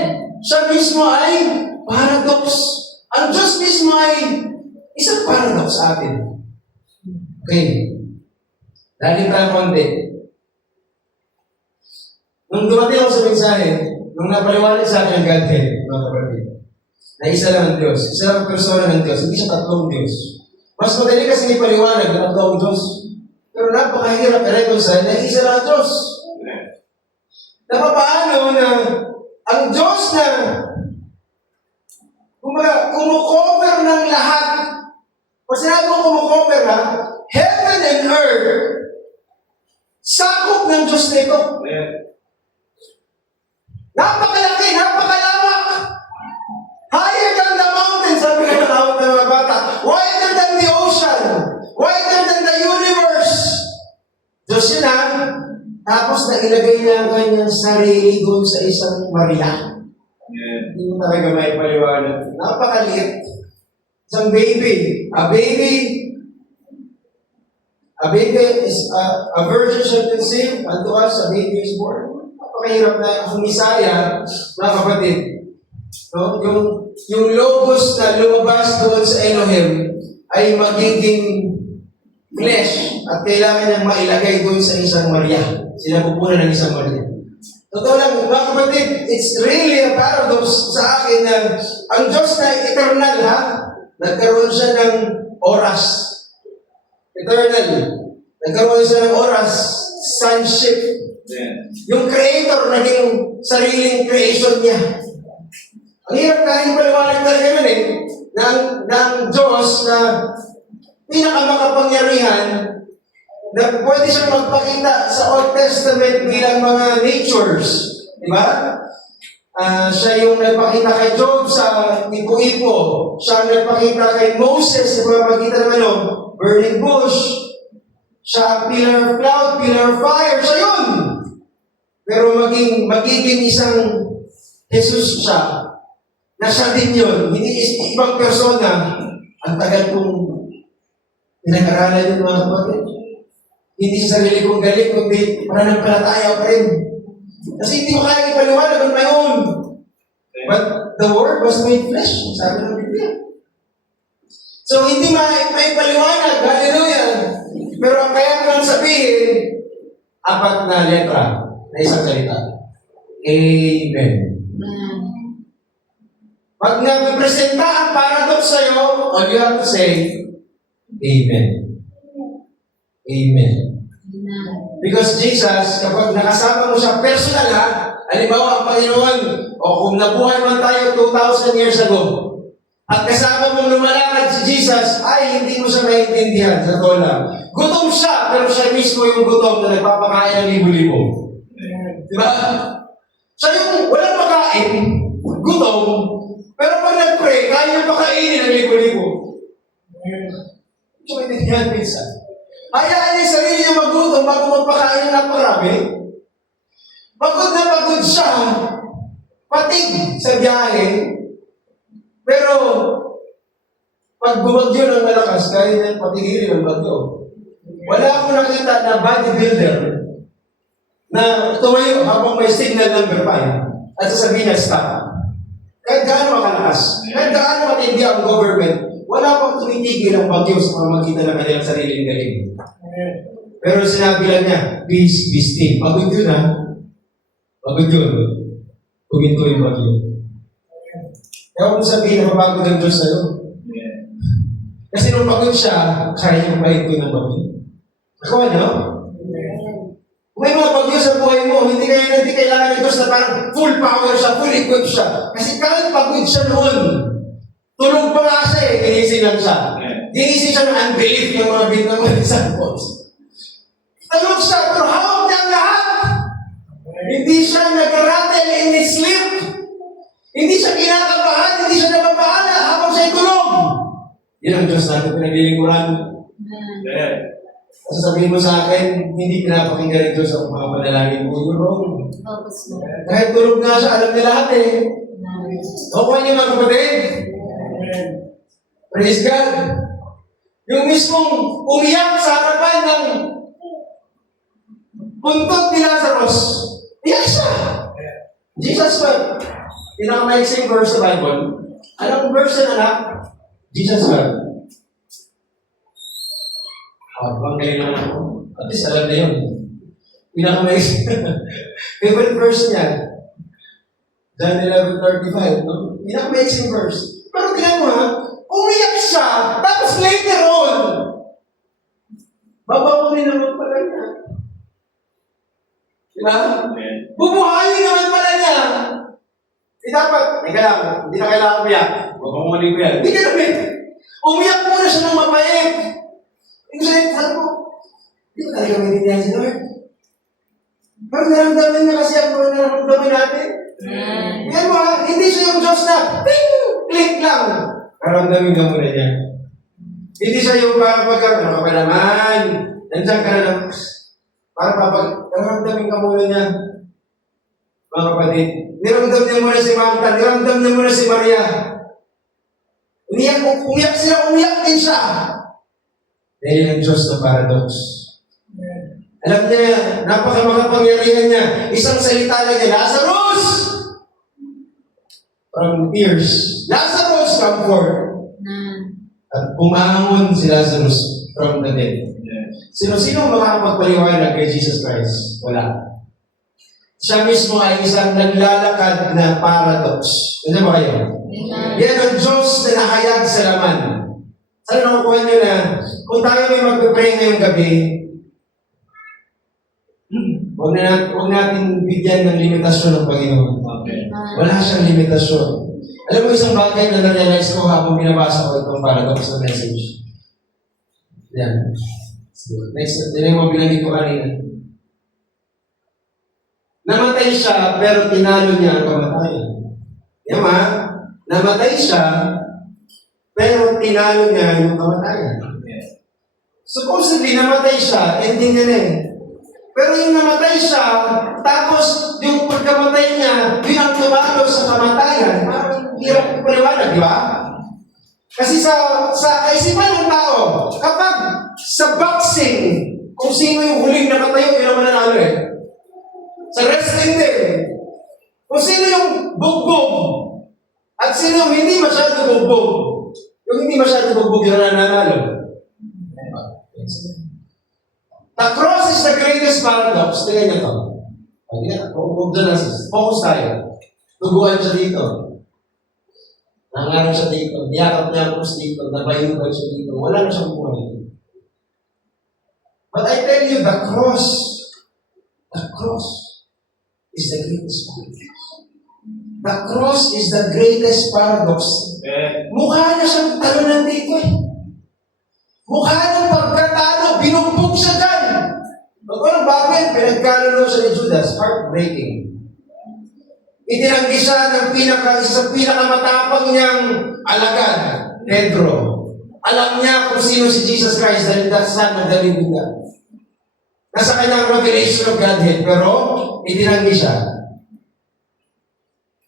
siya mismo ay paradox. Ang Diyos mismo ay isang paradox sa atin. Okay. Lagi tayo konti. Nung dumating ako sa mensahe, nung napaliwanag sa akin ang Godhead, mga kapatid, na isa lang ang Diyos, isa lang ang persona ng Diyos, hindi siya tatlong Diyos. Mas madali kasi ipaliwanag na tatlong Diyos. Pero napakahirap i-reconcile na isa lang ang Diyos. Paano na ang Diyos na kumukover ng lahat, pag sinabi ko kumukover na, heaven and earth, sakop ng Diyos na ito. Napakalaki, napakalawak. Higher than the mountain, sabi ka ng awat ng mga bata. Wider than the ocean. Wider than the universe. Diyos yun ha. Tapos na ilagay niya ang kanyang sarili doon sa isang Maria. Hindi mo talaga may paliwanag. Napakaliit. Isang baby. A baby is a virgin shall conceive. Unto us, a baby is born. Napakahirap na ang Misaya, mga kapatid. No? Yung logos na lumabas doon sa Elohim ay magiging flesh at kailangan niyang mailagay doon sa isang Maria. Sinapupunan ng isang Maria. Totoo lang, mga kapatid, it's really a paradox sa akin na ang Diyos na eternal, ha? Nagkaroon siya ng oras. Eternal. Nagkaroon siya ng oras. Sonship. Yung Creator, naging sariling creation niya. Ang hirap kahit paliwanag talaga nun ng Diyos na pinakamakapangyarihan na pwede siyang magpakita sa Old Testament bilang mga natures. Di ba? Siya yung nagpakita kay Job sa ipo-ipo. Siya ang nagpakita kay Moses sa pamamagitan ng burning bush. Siya ang pillar of cloud, pillar of fire. Siya yun! Pero magiging isang Jesus siya, na siya din yun, hindi ibang persona. Ang tagal kong pinag-aralan yun mga kapatid. Hindi sa sarili kong galing, kundi pananampalataya pa rin. Kasi hindi ko kaya ipaliwanag on my own. But the Word was made flesh, sabi ng Biblia. So, hindi may paliwanag, hallelujah. Pero ang kaya ko lang sabihin, 4 na letra na isang salita. Amen. Amen. Pag nagpresenta ang paradox sa'yo, all you have to say, Amen. Amen. Amen. Because Jesus, kapag nakasama mo siya personal ha, halimbawa ang Panginoon, o kung nabuhay man tayo 2,000 years ago, at kasama mong lumalakad si Jesus, ay hindi mo siya maintindihan sa totoo lang. Gutom siya, pero siya mismo yung gutom na nagpapakain ng libo-libo. Di ba? Siya yung walang makain, gutom, pero pag nag-pray, kaya niya pakainin ng libo-libo. Ito maintindihan minsan. Hayaan niya yung sarili niya magutom bago magpakain ng naparami. Pagod na pagod siya, patig sa biyahe, pero pag bumagyo ng malakas, kaya niya patigilin ng bagyo. Wala akong nakita na bodybuilder na tumayo habang may signal number 5 at sasabihin na stop. Kahit gaano makalakas, kahit gaano matindi ang government, wala pang tumitigil ang bagyo sa pamamagitan ng kanilang sariling galing. Pero sinabi lang niya, peace, be still. Pagod yun ha. Pagod yun. Huminto yung bagyo. Kaya kung sabihin na mapagod ang Diyos sa'yo. Kasi nung pagod siya, kaya niya mapahinto ng bagyo. Ako ano? Kung may mga bagyo sa buhay mo, hindi kailangan ng Diyos na parang full power siya, full equip siya. Kasi kahit pagod siya noon, tulog pa nga siya ginising lang siya. Ginising siya ng unbelief ng mga binangon ni Santos. Tulog siya, pero hawak niya ang lahat. Hindi siya nag-rattle in his sleep. Hindi siya kinakabahan, hindi siya nababahala habang siya'y tulog. Yan ang Diyos natin pinaglilingkuran. Amen. Sasabihin mo sa akin, hindi pinapakinggan ng Diyos ang mga panalangin mo. You're wrong. Focus mo. Kahit tulog nga siya, alam niya lahat eh. Amen. Nakuha niyo mga kapatid? Praise God. Yung mismong umiyak sa harapan ng buntot ni Lazarus, iyak siya. Jesus wept. Pinakamaiksing verse sa Bible. Anong verse na anak? Jesus wept. Ang galing naman ako. At least alam na yun. Pinakamaiksing. Favorite verse niya. John 11:35, no? Pinakamaiksing verse. Pero tingnan mo ha, umiyak siya, tapos later on, babakunin naman pala niya. Diba? Bubuhayin naman pala niya. Dapat, teka lang, hindi na kailangan umiyak. Huwag mong muling ko yan. Hindi ka namin. Umiyak muna siya ng mapait. Hindi siya, sabi ko, hindi ko talaga maintindihan si Lord. Pero naramdaman niya kasi ang mga naramdaman natin. Yan mo ha, hindi siya yung Diyos na, ting! Click lang. Naramdamin ka muna niya. Hindi siya yung papagkak, ano ka pa naman? Nandiyan ka na lang. Para naramdamin ka muna niya. Mga kapatid, niramdam niya muna si Martha, niramdam niya muna si Maria. Umiyak sila, umiyak din siya. Dahil ang Diyos na paradox. Alam niya, napakamakapangyarihan niya. Isang salita lang niya, Lazarus! From tears, Lazarus, come forth. At umahamon si Lazarus from the dead. Sino-sino makakapagpaliwanag kay Jesus Christ? Wala. Siya mismo ay isang naglalakad na paradox. Ano ba kayo? Yan ang Diyos na nahayag sa laman. Saan nakukuha nyo na kung tayo may magpipray ngayong gabi, huwag natin bigyan ng limitasyon ng Panginoon. Wala siyang limitasyon. Alam mo, isang bagay na na-realize ko habang binabasa ko itong paradox na message. Yan. Next, yun yung mabilangin ko kanina. Namatay siya, pero tinalo niya ang kamatayan. Yan ma, namatay siya, pero tinalo niya yung kamatayan. Supposedly, namatay siya, ending niya na eh. Pero yung namatay siya, tapos yung pagkamatay niya, yun ang tumalo sa kamatayan. Parang hirap paliwanag, di ba? Kasi sa kaisipan ng tao, kapag sa boxing, kung sino yung huling nakatayo, yun ang mananalo eh. Sa wrestling din, kung sino yung bugbog, at sino yung hindi masyado bugbog, Yung hindi masyado bugbog yung nananalo. The cross is the greatest paradox. Tingnan niyo to. Huwag doon na. Focus tayo. Tuguan siya dito. Nangarap siya dito. Niyakap niya ako dito. Nabayubay siya dito. Wala na siyang buhay. But I tell you, the cross is the greatest paradox. The cross is the greatest paradox. Mukha na siyang talunan dito eh. Mukha ng pagkatalo, binugbog siya dyan. Walang bago yan, pinagkalalo siya ni Judas. Heartbreaking. Itinanggi siya ng isa sa pinakamatapang niyang alagad, Pedro. Alam niya kung sino si Jesus Christ dahil the Son of the living God. Nasa kanyang revelation of Godhead, pero itinanggi siya.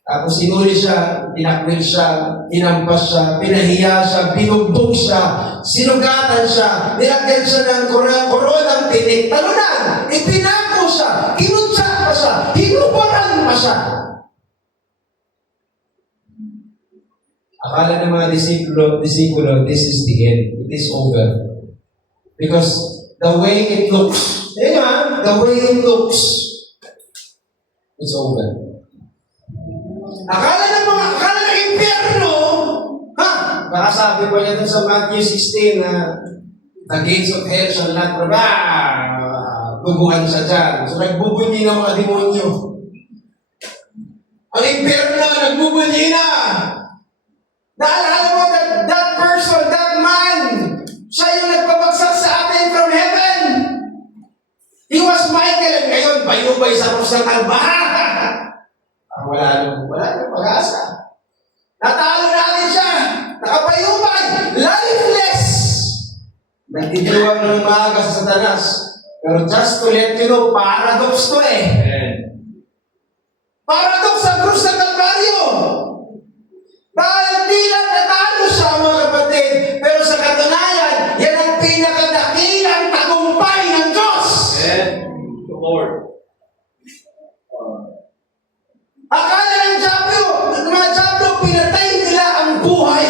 Tapos sinuli siya, tinakwil siya, tinampas siya, pinahiya siya, binugbog siya, sinugatan siya, nilagyan siya ng koronang tinik, talunan, ipinako siya, kinutsa pa siya, hinubaran pa siya. Akala ng mga disipulo, this is the end. It is over. Because the way it looks, the way it looks, it's over. Akala ng impyerno, nakasabi pa niya dun sa Matthew 16 na the gates of hell shall not prevail. Guguhan siya dyan. So nagbubunyi ng mga demonyo. Ang impyerno, nagbubunyi na. Naalala mo that person, that man, siya yung nagpabagsak sa atin from heaven. He was Michael, and ngayon, bayubay sa krus ng Kalbahan. Wala nang pag-asa. Natalo natin siya. Nakapayubay. Lifeless. Nagtitiwag ng maaga sa Satanas. Pero just to let you know, paradox to eh. Paradox sa krus ng Kalbaryo. Dahil di lang natalo siya, mga kapatid, pero sa katunayan, yan ang pinakadakilang tagumpay ng Diyos. The Lord. Akala ng mga Diablo, pinatay nila ang buhay.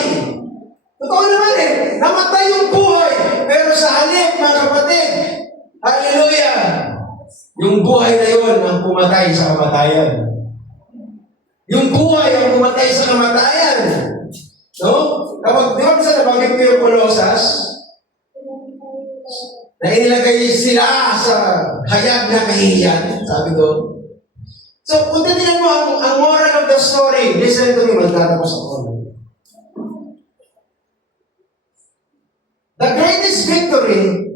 Totoo naman eh, namatay yung buhay. Pero sa halip, mga kapatid, hallelujah, yung buhay na yun ang pumatay sa kamatayan. Yung buhay ang pumatay sa kamatayan. No? Kapag, di ba minsan nabanggit ko yung Colossus, na inilagay sila sa hayag na kahihiyan, sabi ko. So, kung titignan mo ang moral of the story, listen to me, magtatapos ako. The greatest victory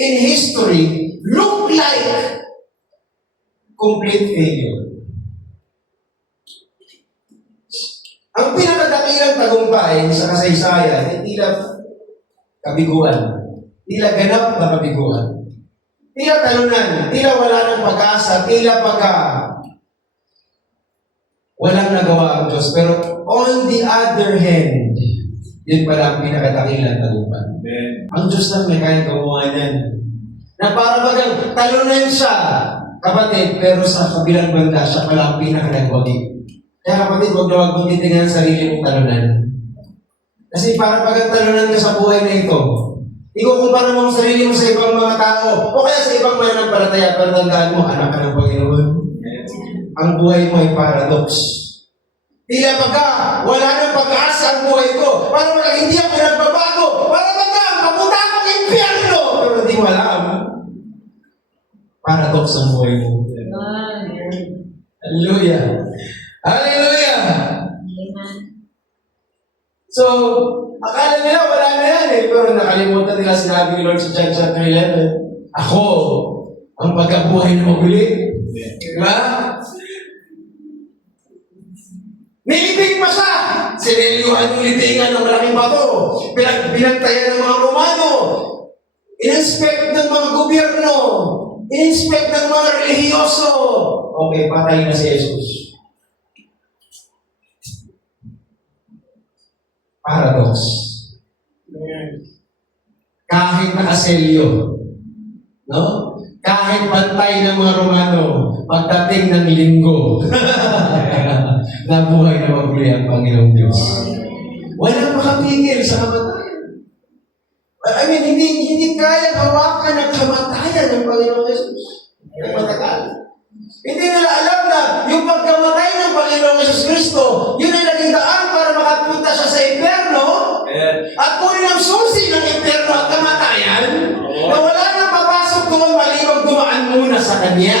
in history look like complete failure. Ang pinakadakilang tagumpay sa kasaysayan ay tila kabiguan. Tila ganap na kabiguan. Tila talunan. Tila wala ng pag-asa. Tila walang nagawa ang Diyos. Pero on the other hand, yun pala ang pinakadakilang tagumpay. Ang Diyos lang may kaya gawa niyan. Na para bagang talunan siya, kapatid, pero sa kabilang banda, siya pala ang pinakadagwagi. Kaya kapatid, huwag na huwag mong titingnan ang sarili mong talunan. Kasi para pag talunan ka sa buhay na ito, ikukumpara mo ang sarili mo sa ibang mga tao o kaya sa ibang mananampalataya, pero tandaan mo, anak ka ng Panginoon. Ang buhay mo ay paradox. Tila pagka, wala nang pag-asa ang buhay ko. Para pagka hindi ako nagbabago. Para pagka, papunta akong impyerno. Pero hindi mo alam. Paradox ang buhay mo. Hallelujah. Hallelujah! So, akala nila wala na yan eh. Pero nakalimutan nila sinabi ni Lord sa John chapter 11. Ako, ang pagkabuhay na maguli. Diba? Nilibing pa siya! Sinelyuhan yung libingan ng malaking bato. Binantayan ng mga Romano. In-inspect ng mga gobyerno. In-inspect ng mga relihiyoso. Okay, patay na si Jesus. Paradox. Kahit nakaselyo, no? Kahit pantay ng mga Romano, pagdating ng linggo, nabuhay na maguli ang Panginoong Diyos. Walang makapigil sa kamatayan. I mean, hindi kaya hawakan ng kamatayan ng Panginoon Jesus. Ng matagal. Hindi nila alam na yung pagkamatay ng Panginoong Yesus Kristo, yun ay naging daan para makapunta siya sa impyerno at kunin ang susi ng impyerno at kamatayan na wala nang papasok doon maliwag dumaan muna sa Kanya.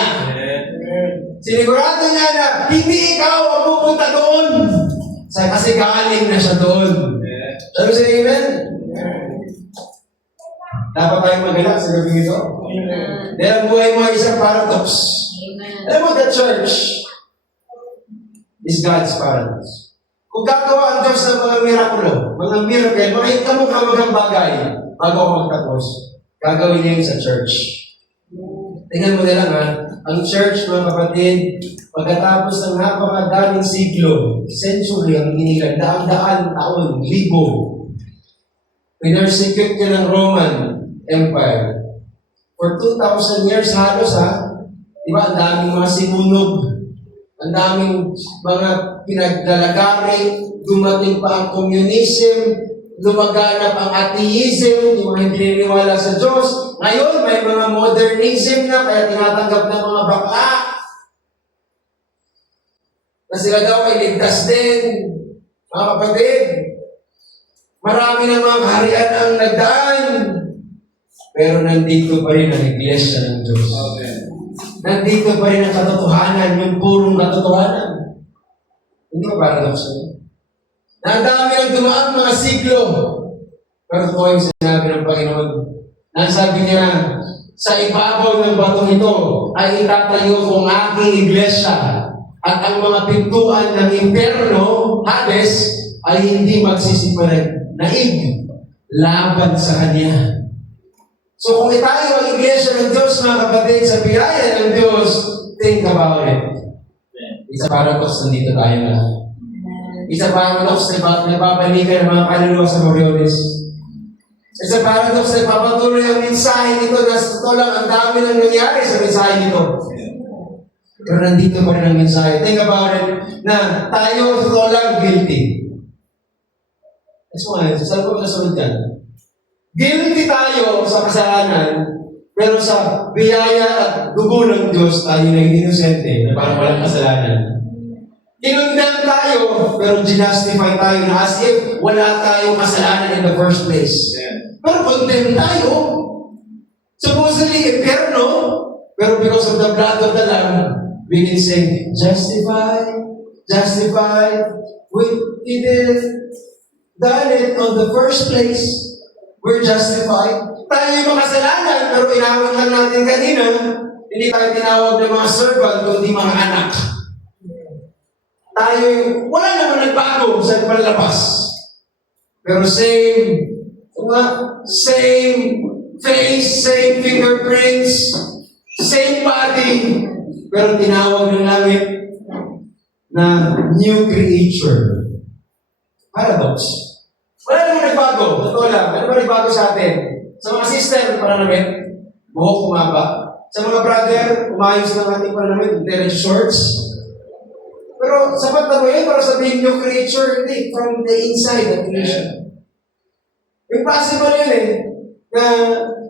Sinigurado niya na hindi ikaw ang pupunta doon kasi galing na siya doon. Sabi sa amen? Dapat tayong magalak sa gabi ito. Dahil ang buhay mo ay isang paradox. Alam mo, the church is God's paradox. Kung gagawa ang Diyos ng mga mirakulo, mga miracle, makita mo kamagang bagay bago ako magtapos, gagawin niya yun sa church. Tingnan mo nila nga, ang church, mga kapatid, pagkatapos ng napakadaming siglo, century ang hinigan, daan-daan taon, libo, pinersecute niya ng Roman Empire. For 2,000 years halos diba, ang daming mga sinunog, ang daming mga pinaglalagari, dumating pa ang communism, lumaganap ang atheism, yung mga hindi naniniwala sa Diyos. Ngayon, may mga modernism na, kaya tinatanggap ng mga bakla. Na sila daw ay ligtas din. Mga kapatid, marami ng mga kaharian ang nagdaan. Pero nandito pa rin ang iglesia ng Diyos. Nandito pa rin ang katotohanan, yung purong katotohanan. Hindi ba paradox yun? Na ang dami ang dumaan mga siglo. Pero ito yung sinabi ng Panginoon. Nasabi niya, sa ibabaw ng batong ito ay itatayo kong aking iglesia at ang mga pintuan ng impyerno, Hades, ay hindi magsisipalag naig laban sa Kanya. So kung itayo ang iglesia ng Diyos, mga kapatid, sa biyaya ng Diyos, think about it. Isa paradox, nandito tayo na. Isa paradox na nababalikan ng mga kaluluwa sa Moriones. Isa paradox na papatuloy ang mensahe nito na sa totoo lang ang dami nang nangyari sa mensahe nito. Pero nandito pa rin ang mensahe. Think about it, na tayo sa totoo lang guilty. That's why, saan ko nasunod yan? Guilty tayo sa kasalanan, pero sa biyaya at dugo ng Diyos, tayo na inosente, na parang walang kasalanan. Kinundam tayo, pero ginustify tayo na as if wala tayong kasalanan in the first place. Pero condemn tayo. Supposedly, impyerno, pero because of the blood of the Lamb, we can say, justified, justified. We didn't done it on the first place. We're justified. Tayo yung makasalanan, pero inawit lang natin kanina, hindi tayo tinawag ng mga servant, kundi mga anak. Tayo yung, wala naman nagbago sa panlabas. Pero same face, same fingerprints, same body, pero tinawag ng namin na new creature. Paradox. Wala naman nagbago. Totoo lang. Ano ba nagbago sa atin? Sa mga sister, pananamit, buhok kumaba. Sa mga brother, umayos ng ating pananamit, diretso shorts. Pero sapat na ba yun para sabihin new creature? Hindi. From the inside of creation. Impossible yun na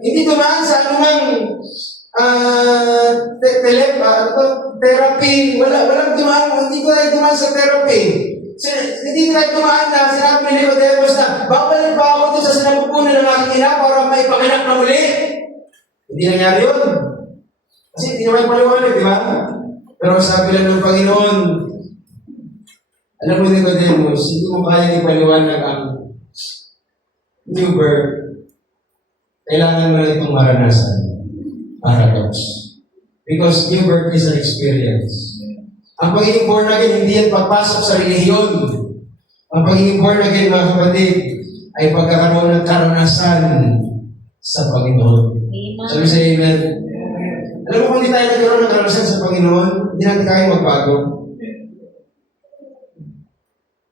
hindi dumaan sa anumang therapy. Walang dumaan. Hindi ko tayo dumaan sa therapy. Hindi tayo dumaan na sinabi ni Nicodemus na babalik ba ako doon sa sinapupunan ng aking ina para may panganak na muli? Hindi nangyari yun. Kasi hindi naman paliwanag, di ba? Pero sabi lang ng Panginoon, alam mo Nicodemus, hindi mo kaya ipaliwanag ang new birth. Kailangan mo na itong maranasan. Paradox. Because new birth is an experience. Ang pagiging born again, hindi yan papasok sa relihiyon. Ang pagiging born again, mga kapatid, ay pagkakaroon ng karanasan sa Panginoon. Sabi sa amen. Alam mo, kung hindi tayo nagkaroon ng karanasan sa Panginoon, hindi natin kaya magbago.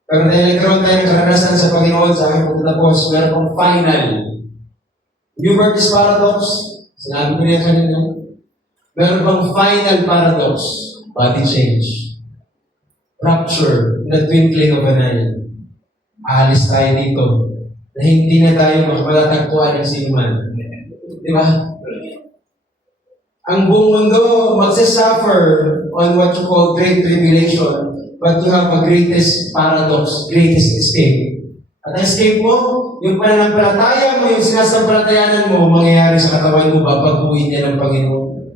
Pero dahil nagkaroon tayo ng karanasan sa Panginoon, sa aking pagtatapos, meron pang final. New birth is paradox. Sinabi ko niya kanina. Meron pang final paradox. Body change. Rapture in the twinkling of an eye. aalis tayo dito. Na hindi na tayo makapalatagpuan ng sinuman. Di ba? Ang buong mundo magsasuffer on what you call great tribulation, but you have a greatest paradox, greatest escape. At ang escape mo, yung pananampalataya mo, yung sinasampalatayanan mo, mangyayari sa katawan mo, babaguhin niya ng Panginoon.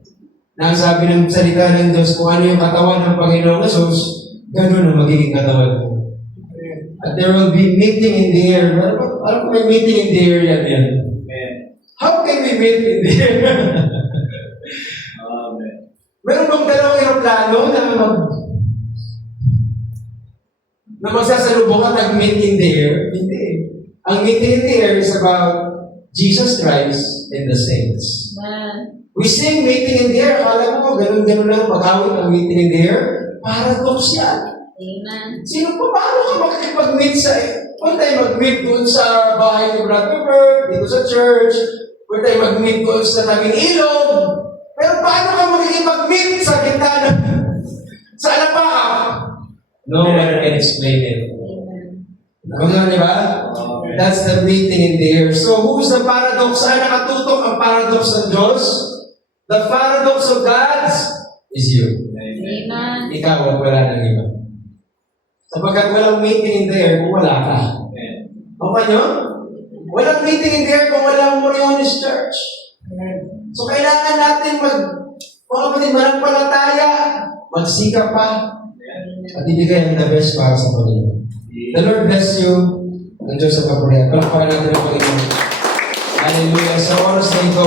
Na ang sabi ng salita ng Diyos, kung ano yung katawan ng Panginoon Jesus, ganun ang magiging katawan mo. At there will be meeting in the air. Alam ko may meeting in the air yan. Amen. How can we meet in the air? Amen. Meron bang dalawang aeroplano na magsasalubong at nag-meet in the air? Hindi. Ang meeting in the air is about Jesus Christ and the saints. Amen. We sing meeting in the air. Akala mo, ganun-ganun lang pag-awit ang meeting in the air. Paradox yan. Amen. Paano ka makikipag-meet sa... Pwede tayo mag-meet doon sa bahay ni Brother Bert, dito sa church. Pwede tayo mag-meet doon sa tabing ilog. Pero paano ka makikipag-meet sa gitna ng... sa alapaap? No one can explain it. Amen. Di ba? That's the meeting in the air. So, who's the paradox? Saan nakatutok ang paradox ng Diyos? The paradox of God is you. Amen. Ikaw at wala ng iba. Sapagkat walang meeting in the air kung wala ka. Okay nyo? Walang meeting in the air kung walang Moriones Church. So, kailangan natin mga kapatid, manampalataya, magsikap pa, at ibigay ang the best para sa Panginoon. The Lord bless you. Ang Diyos sa kapurihan. Palakpakan natin ang Panginoon. Hallelujah. Sa oras na ito,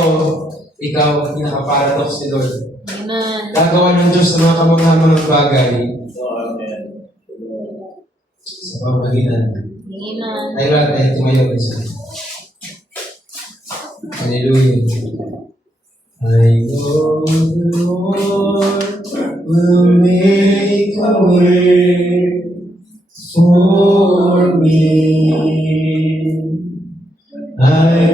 ikaw ang pinaka-paradox ni Lord. Amen. Gagawa ng Diyos ng mga kamanghamangang bagay Amen. sa pamagitan. Amen. Tayo lahat ay tumayo. Hallelujah. I know the Lord will make a way for me. I